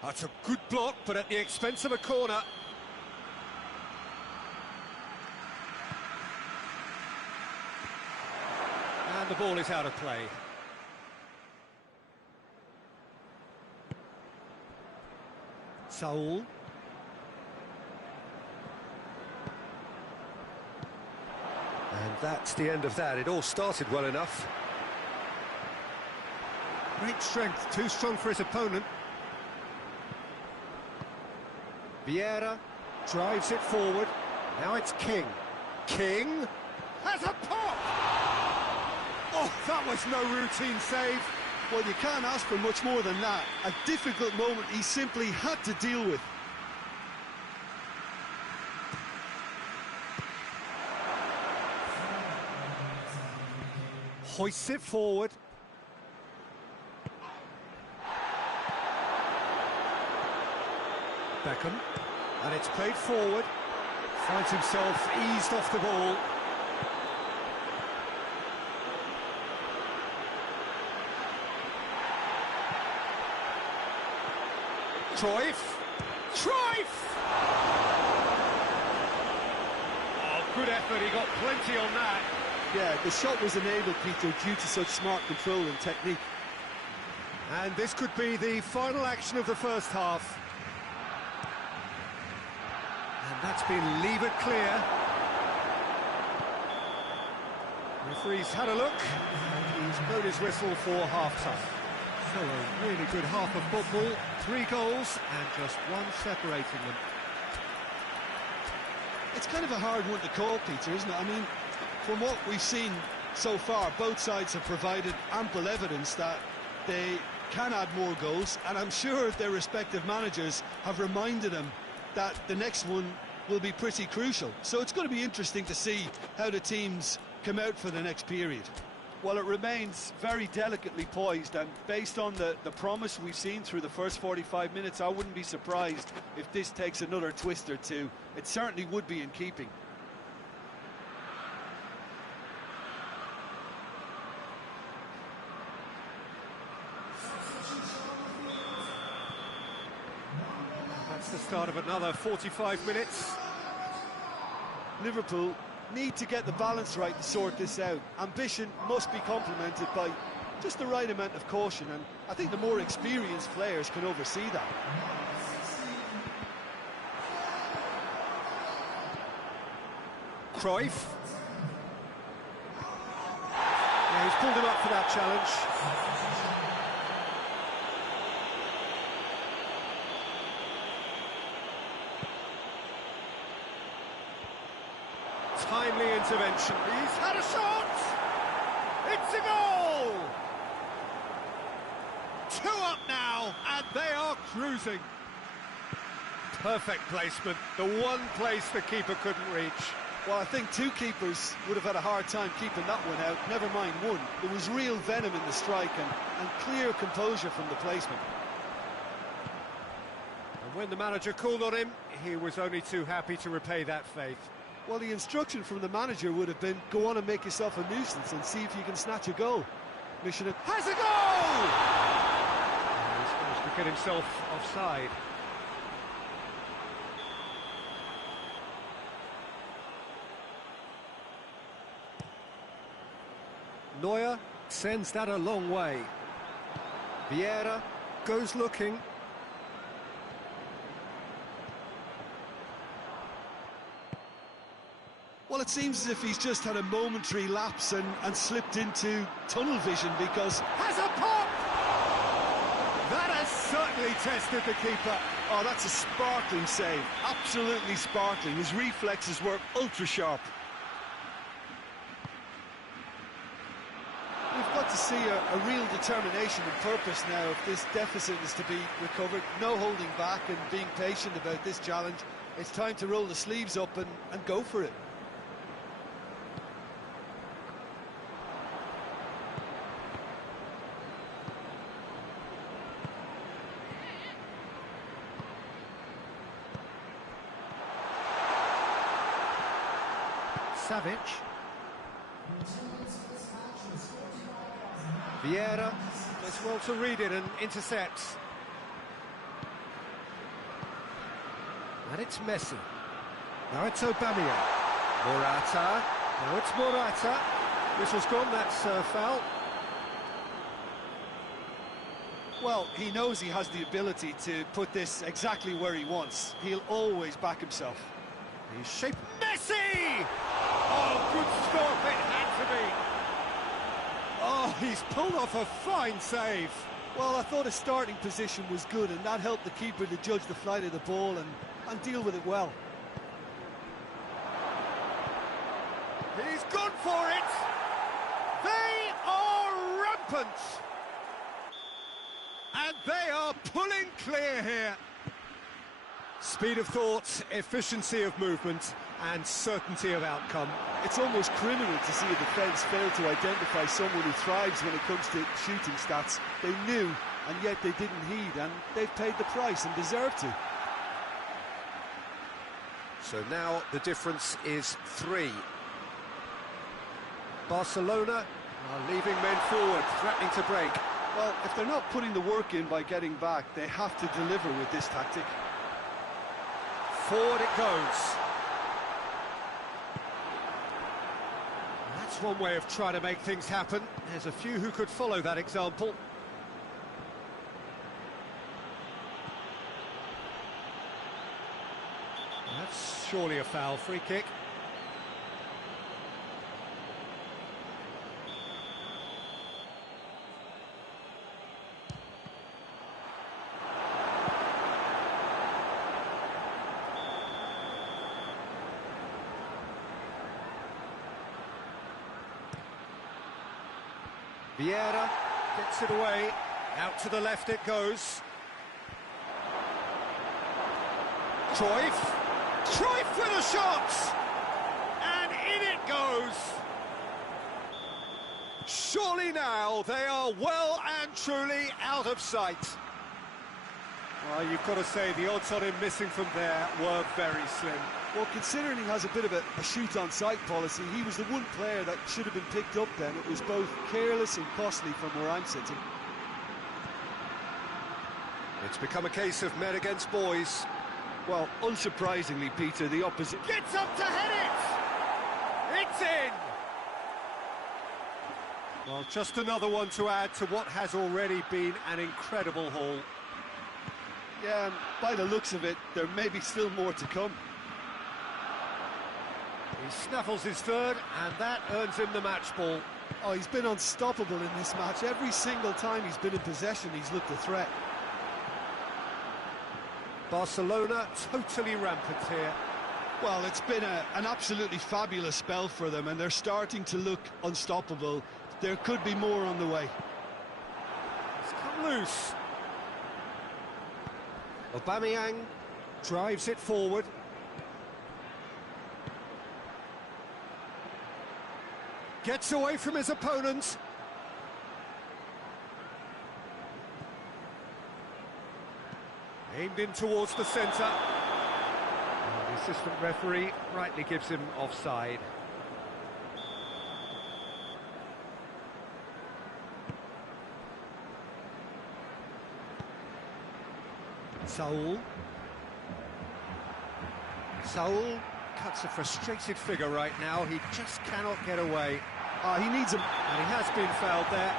That's a good block, but at the expense of a corner. And the ball is out of play. Saul. And that's the end of that. It all started well enough. Great strength, too strong for his opponent. Vieira drives it forward. Now it's King. King has a pop! Oh, that was no routine save. Well, you can't ask for much more than that. A difficult moment he simply had to deal with. Hoists it forward. Beckham. And it's played forward. Finds himself eased off the ball. Cruyff. Cruyff! Oh, good effort, he got plenty on that. Yeah, the shot was enabled, Peter, due to such smart control and technique. And this could be the final action of the first half. And that's been levered clear. Referee's had a look, and he's blown his whistle for half-time. So a really good half of football, 3 goals, and just one separating them. It's kind of a hard one to call, Peter, isn't it? I mean, from what we've seen so far, both sides have provided ample evidence that they can add more goals, and I'm sure their respective managers have reminded them that the next one will be pretty crucial. So it's going to be interesting to see how the teams come out for the next period. Well, it remains very delicately poised, and based on the promise we've seen through the first 45 minutes, I wouldn't be surprised if this takes another twist or two. It certainly would be in keeping. That's the start of another 45 minutes. Liverpool need to get the balance right to sort this out. Ambition must be complemented by just the right amount of caution, and I think the more experienced players can oversee that. Cruyff. Yeah, he's pulled him up for that challenge. Timely intervention. He's had a shot! It's a goal! 2 up now, and they are cruising. Perfect placement, the one place the keeper couldn't reach. Well, I think 2 keepers would have had a hard time keeping that one out, never mind 1. There was real venom in the strike and clear composure from the placement. And when the manager called on him, he was only too happy to repay that faith. Well, the instruction from the manager would have been, go on and make yourself a nuisance and see if you can snatch a goal. Mission has a goal! And he's managed to get himself offside. Neuer sends that a long way. Vieira goes looking. Well, it seems as if he's just had a momentary lapse and slipped into tunnel vision, because... Has a pop! That has certainly tested the keeper. Oh, that's a sparkling save. Absolutely sparkling. His reflexes were ultra-sharp. We've got to see a real determination and purpose now if this deficit is to be recovered. No holding back and being patient about this challenge. It's time to roll the sleeves up and go for it. Savic. Vieira does well to read it and intercepts. And it's Messi. Now it's Aubameyang. Morata. Now it's Morata. Whistle's gone, that's foul. Well, he knows he has the ability to put this exactly where he wants. He'll always back himself. He's shaped. Messi! Oh, good stop, it had to be. Oh, he's pulled off a fine save. Well, I thought his starting position was good, and that helped the keeper to judge the flight of the ball and deal with it well. He's gone for it. They are rampant. And they are pulling clear here. Speed of thought, efficiency of movement, and certainty of outcome. It's almost criminal to see a defence fail to identify someone who thrives when it comes to shooting stats. They knew, and yet they didn't heed, and they've paid the price and deserve to. So now the difference is 3. Barcelona are leaving men forward, threatening to break. Well, if they're not putting the work in by getting back, they have to deliver with this tactic. Forward it goes. That's one way of trying to make things happen. There's a few who could follow that example. That's surely a foul. Free kick. Vieira gets it away, out to the left it goes. Cruyff with a shot! And in it goes! Surely now they are well and truly out of sight. Well, you've got to say the odds on him missing from there were very slim. Well, considering he has a bit of a shoot-on-sight policy, he was the one player that should have been picked up then. It was both careless and costly from where I'm sitting. It's become a case of men against boys. Well, unsurprisingly, Peter, the opposite... Gets up to head it! It's in! Well, just another one to add to what has already been an incredible haul. Yeah, and by the looks of it, there may be still more to come. He snaffles his third, and that earns him the match ball. Oh, he's been unstoppable in this match. Every single time he's been in possession, he's looked a threat. Barcelona totally rampant here. Well, it's been an absolutely fabulous spell for them, and they're starting to look unstoppable. There could be more on the way. It's come loose. Aubameyang drives it forward. Gets away from his opponent. Aimed in towards the centre. And the assistant referee rightly gives him offside. Saul cuts a frustrated figure right now. He just cannot get away. He needs him. And he has been fouled there.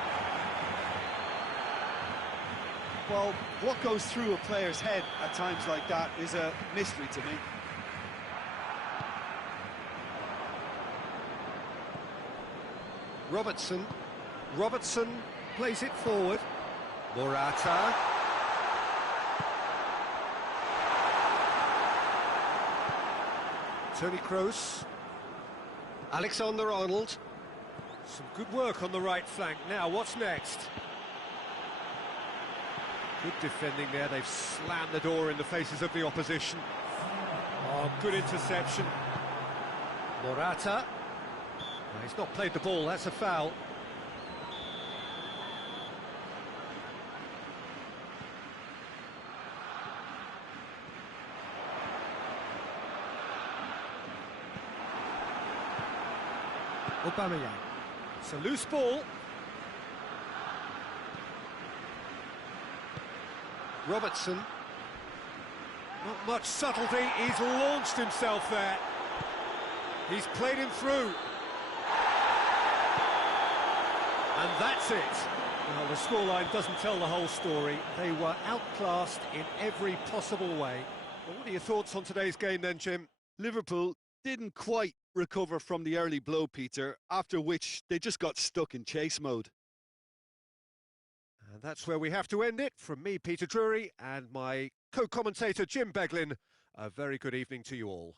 Well, what goes through a player's head at times like that is a mystery to me. Robertson plays it forward. Morata. Toni Kroos. Alexander-Arnold. Some good work on the right flank. Now, what's next? Good defending there. They've slammed the door in the faces of the opposition. Oh, good interception. Morata. No, he's not played the ball. That's a foul. Aubameyang. It's a loose ball. Robertson. Not much subtlety. He's launched himself there. He's played him through. And that's it. Well, the scoreline doesn't tell the whole story. They were outclassed in every possible way. Well, what are your thoughts on today's game then, Jim? Liverpool didn't quite recover from the early blow, Peter, after which they just got stuck in chase mode. And that's where we have to end it. From me, Peter Drury, and my co-commentator, Jim Beglin, a very good evening to you all.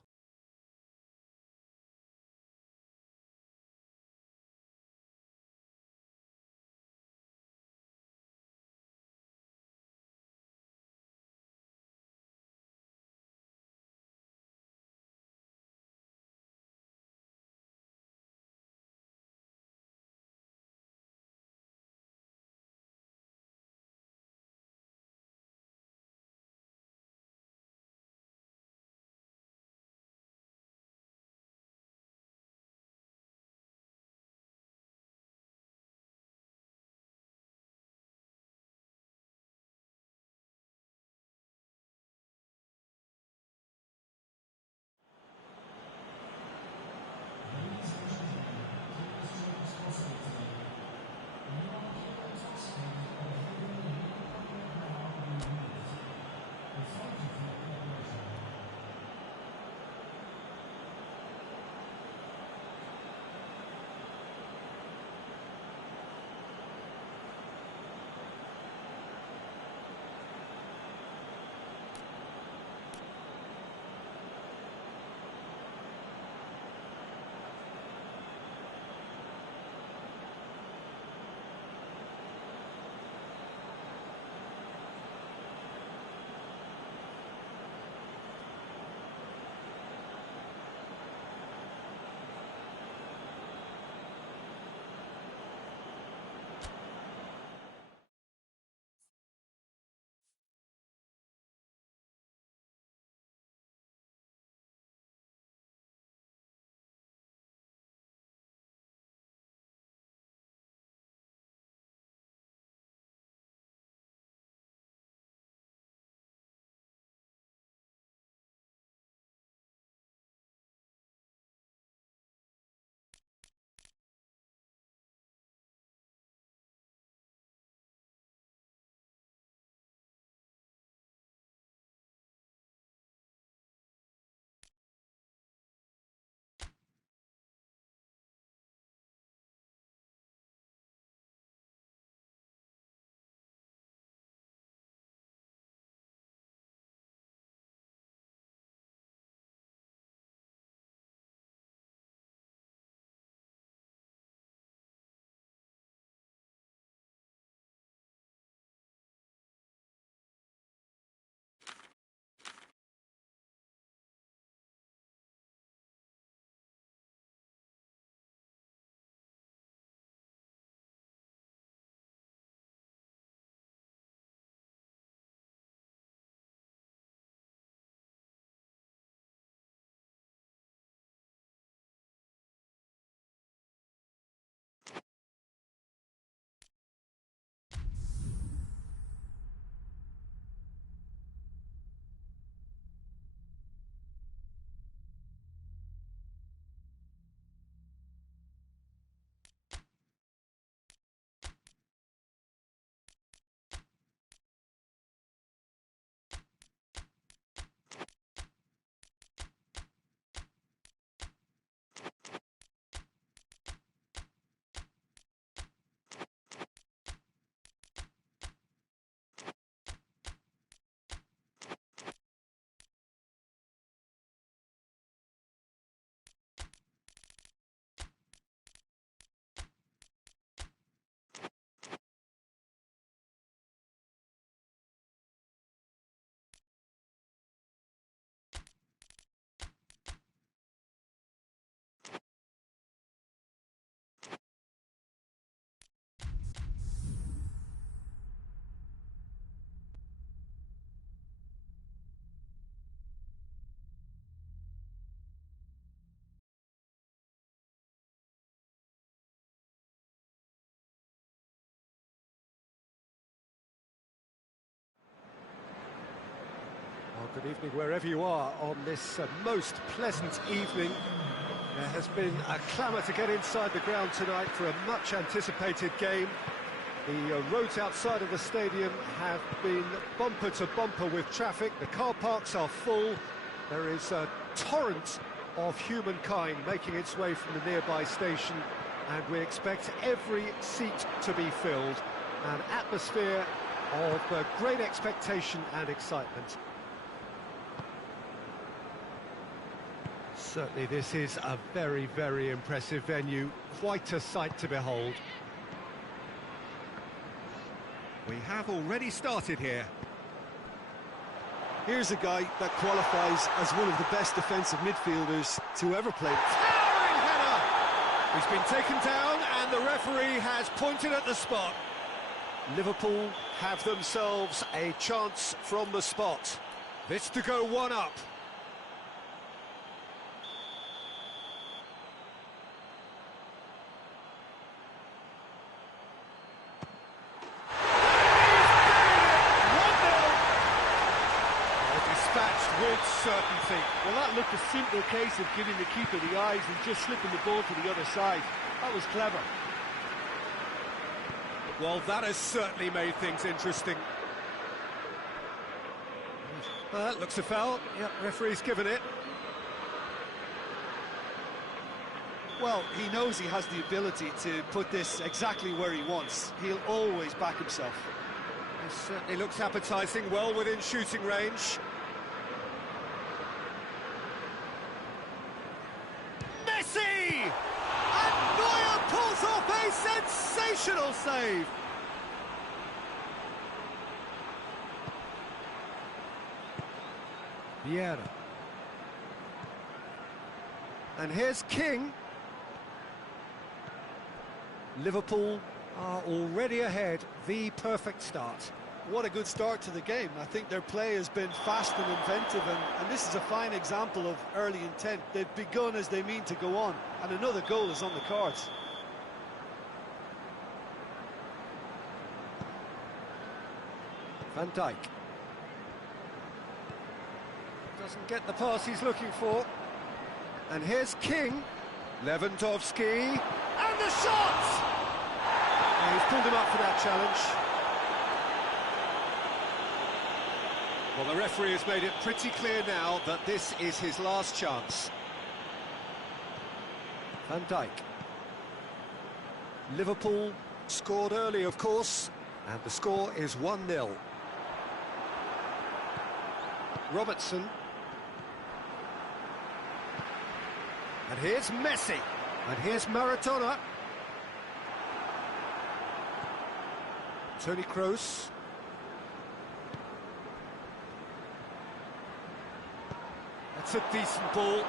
Good evening wherever you are on this most pleasant evening. There has been a clamour to get inside the ground tonight for a much-anticipated game. The roads outside of the stadium have been bumper to bumper with traffic. The car parks are full. There is a torrent of humankind making its way from the nearby station, and we expect every seat to be filled. An atmosphere of great expectation and excitement. Certainly this is a very, very impressive venue. Quite a sight to behold. We have already started here. Here's a guy that qualifies as one of the best defensive midfielders to ever play. Towering header! He's been taken down and the referee has pointed at the spot. Liverpool have themselves a chance from the spot. This to go one up. With certainty. Well, that looked a simple case of giving the keeper the eyes and just slipping the ball to the other side. That was clever. Well, that has certainly made things interesting. Looks a foul. Yep, referee's given it. Well, he knows he has the ability to put this exactly where he wants. He'll always back himself. This certainly looks appetising, well within shooting range. Messi! And Neuer pulls off a sensational save! Vieira. And here's King. Liverpool are already ahead, the perfect start. What a good start to the game. I think their play has been fast and inventive, and this is a fine example of early intent. They've begun as they mean to go on, and another goal is on the cards. Van Dijk. Doesn't get the pass he's looking for. And here's King. Lewandowski. And the shot! And he's pulled him up for that challenge. Well, the referee has made it pretty clear now that this is his last chance. Van Dijk. Liverpool scored early, of course, and the score is 1-0. Robertson. And here's Messi. And here's Maradona. Toni Kroos. That's a decent ball.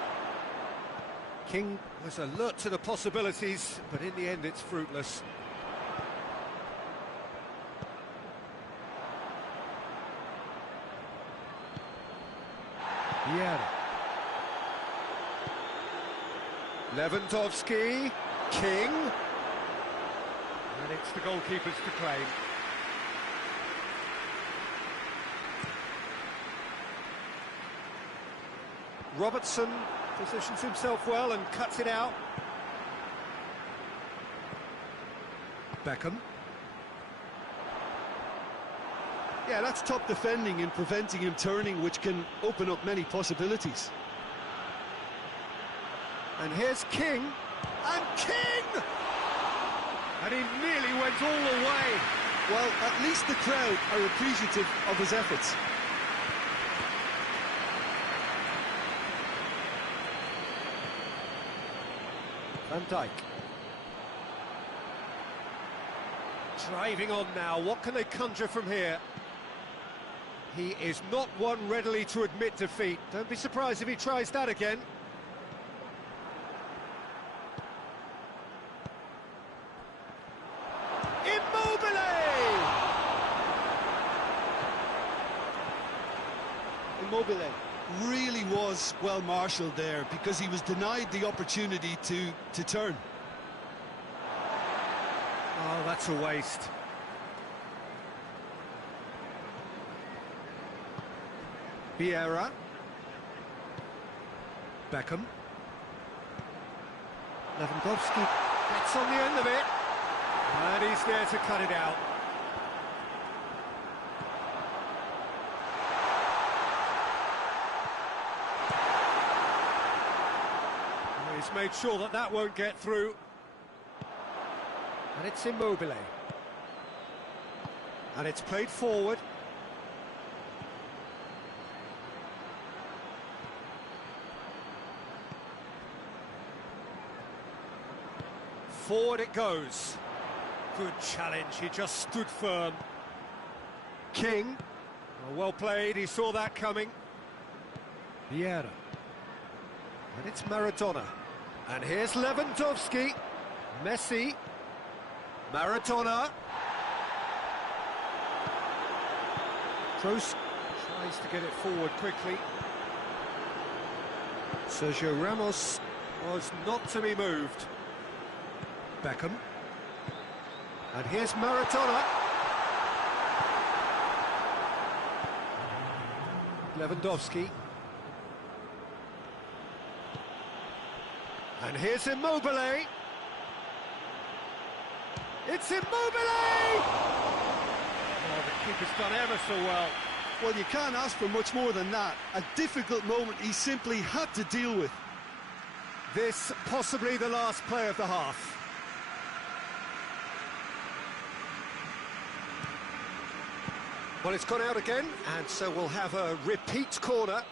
King was alert to the possibilities, but in the end it's fruitless. Vieira. Lewandowski. King. And it's the goalkeepers to claim. Robertson positions himself well and cuts it out. Beckham. Yeah, that's top defending and preventing him turning, which can open up many possibilities. And here's King. And King! And he nearly went all the way. Well, at least the crowd are appreciative of his efforts. Van Dijk. Driving on now, what can they conjure from here? He is not one readily to admit defeat. Don't be surprised if he tries that again. Immobile. Really was well marshalled there, because he was denied the opportunity to turn. Oh, that's a waste. Vieira. Beckham. Lewandowski gets on the end of it. And he's there to cut it out. He's made sure that that won't get through. And it's Immobile. And it's played forward. Forward it goes. Good challenge, he just stood firm. King. Well played, he saw that coming. Vieira. And it's Maradona. And here's Lewandowski. Messi. Maradona. Kroos tries to get it forward quickly. Sergio Ramos was not to be moved. Beckham. And here's Maradona. Lewandowski. And here's Immobile. It's Immobile! Oh, the keeper's done ever so well. Well, you can't ask for much more than that. A difficult moment he simply had to deal with. This possibly the last play of the half. Well, it's gone out again, and so we'll have a repeat corner.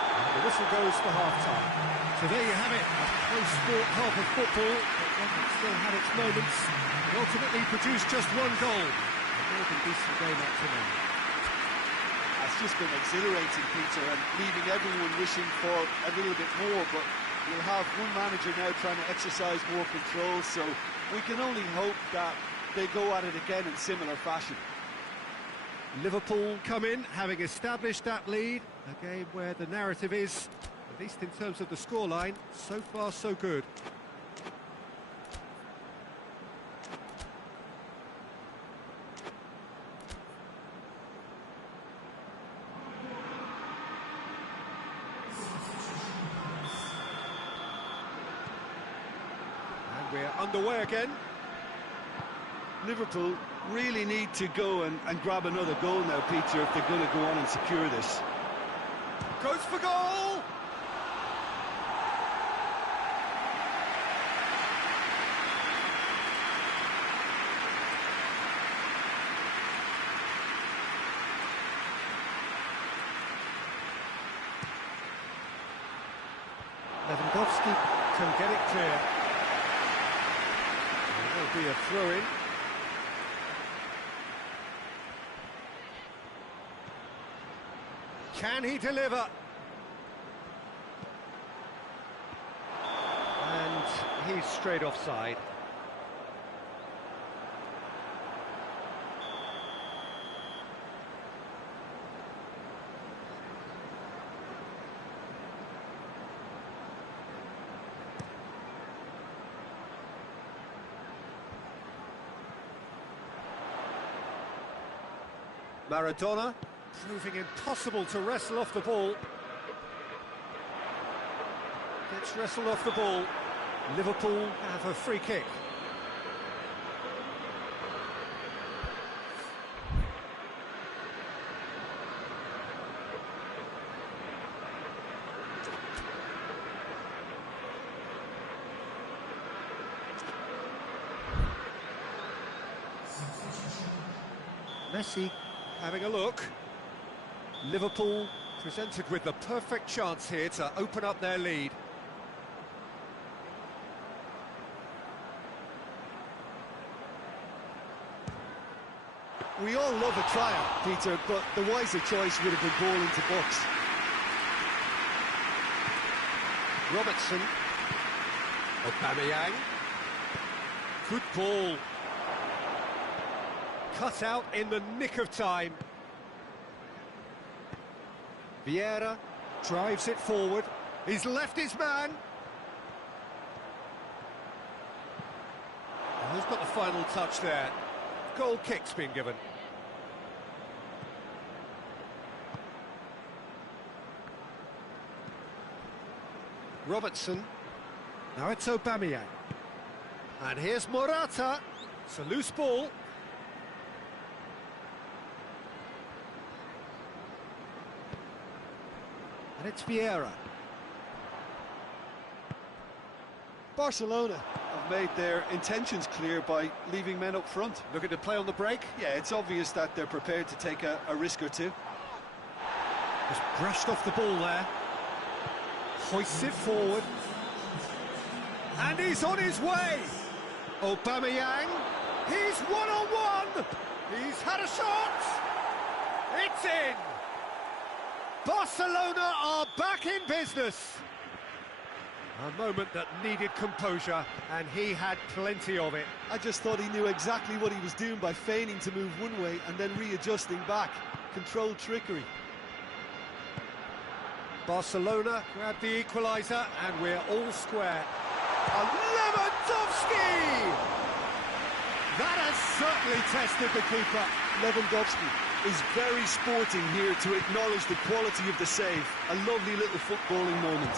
And the whistle goes for half-time. So there you have it, a close-fought half of football, but one that still had its moments, and ultimately produced just one goal. A more than decent game up to now. It's just been exhilarating, Peter, and leaving everyone wishing for a little bit more, but you'll have one manager now trying to exercise more control, so we can only hope that they go at it again in similar fashion. Liverpool come in, having established that lead, a game where the narrative is, at least in terms of the scoreline, so far so good. We're underway again. Liverpool really need to go and grab another goal now, Peter, if they're going to go on and secure this. Goes for goal! Lewandowski can get it clear. There'll be a throw-in. Can he deliver? And he's straight offside. Maradona, proving impossible to wrestle off the ball. Gets wrestled off the ball. Liverpool have a free kick. Messi having a look. Liverpool presented with the perfect chance here to open up their lead. We all love a triumph, Peter, but the wiser choice would have been ball into box. Robertson. Aubameyang. Good ball. Cut out in the nick of time. Vieira drives it forward. He's left his man. Who's got the final touch there? Goal kick's been given. Robertson. Now it's Aubameyang. And here's Morata. It's a loose ball. And it's Vieira. Barcelona have made their intentions clear by leaving men up front. Looking to play on the break. Yeah, it's obvious that they're prepared to take a risk or two. Just brushed off the ball there. Hoists it forward. And he's on his way. Aubameyang. He's one-on-one. He's had a shot. It's in. Barcelona are back in business. A moment that needed composure, and he had plenty of it. I just thought he knew exactly what he was doing by feigning to move one way and then readjusting back. Controlled trickery. Barcelona grab the equaliser, and we're all square. Lewandowski! That has certainly tested the keeper. Lewandowski is very sporting here to acknowledge the quality of the save. A lovely little footballing moment.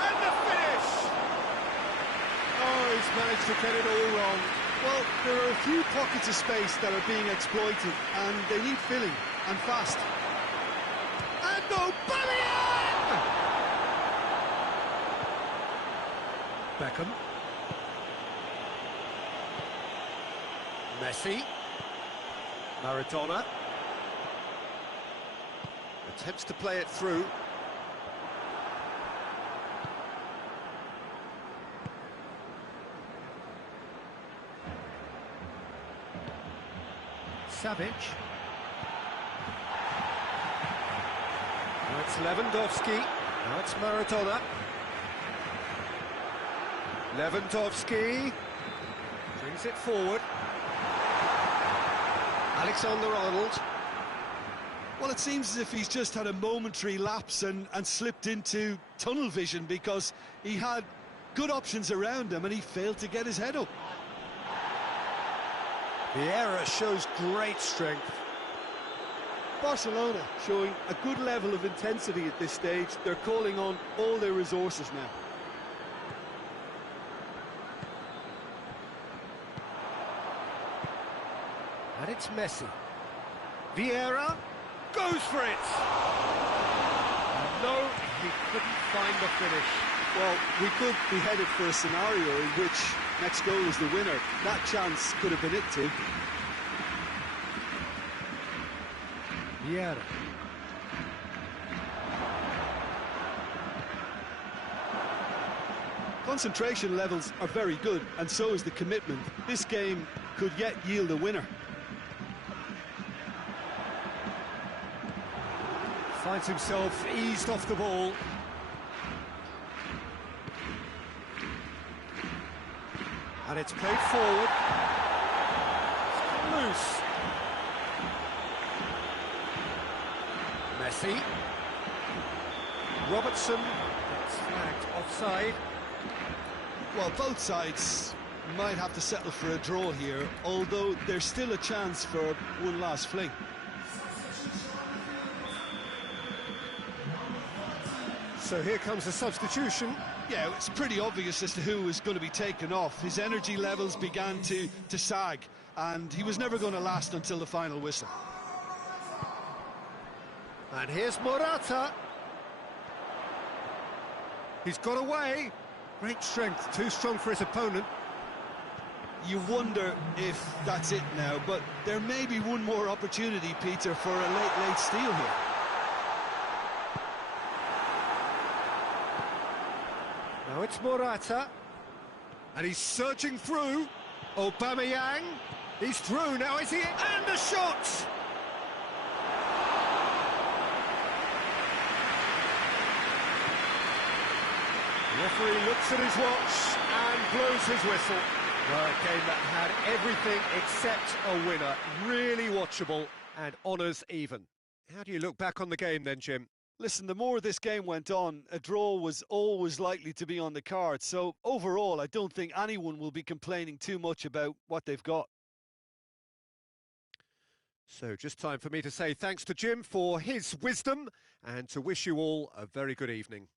And the finish! Oh, he's managed to get it all wrong. Well, there are a few pockets of space that are being exploited, and they need filling, and fast. And Aubameyang! Beckham. Messi. Maradona. Attempts to play it through. Savic. Now it's Lewandowski. Now it's Maradona. Lewandowski brings it forward. Alexander-Arnold. Well, it seems as if he's just had a momentary lapse and slipped into tunnel vision, because he had good options around him and he failed to get his head up. Vieira shows great strength. Barcelona showing a good level of intensity at this stage. They're calling on all their resources now. And it's Messi. Vieira goes for it. No, he couldn't find the finish. Well, we could be headed for a scenario in which next goal is the winner. That chance could have been it too. Vieira. Concentration levels are very good, and so is the commitment. This game could yet yield a winner. Finds himself eased off the ball. And it's played forward. It's loose. Messi. Robertson gets flagged offside. Well, both sides might have to settle for a draw here, although there's still a chance for one last fling. So here comes a substitution. Yeah, it's pretty obvious as to who was going to be taken off. His energy levels began to sag, and he was never going to last until the final whistle. And here's Morata. He's got away. Great strength, too strong for his opponent. You wonder if that's it now, but there may be one more opportunity, Peter, for a late steal here. Now it's Morata. And he's surging through. Aubameyang. He's through now, is he? And a shot! The referee looks at his watch and blows his whistle. Well, a game that had everything except a winner. Really watchable and honours even. How do you look back on the game then, Jim? Listen, the more this game went on, a draw was always likely to be on the card. So overall, I don't think anyone will be complaining too much about what they've got. So just time for me to say thanks to Jim for his wisdom and to wish you all a very good evening.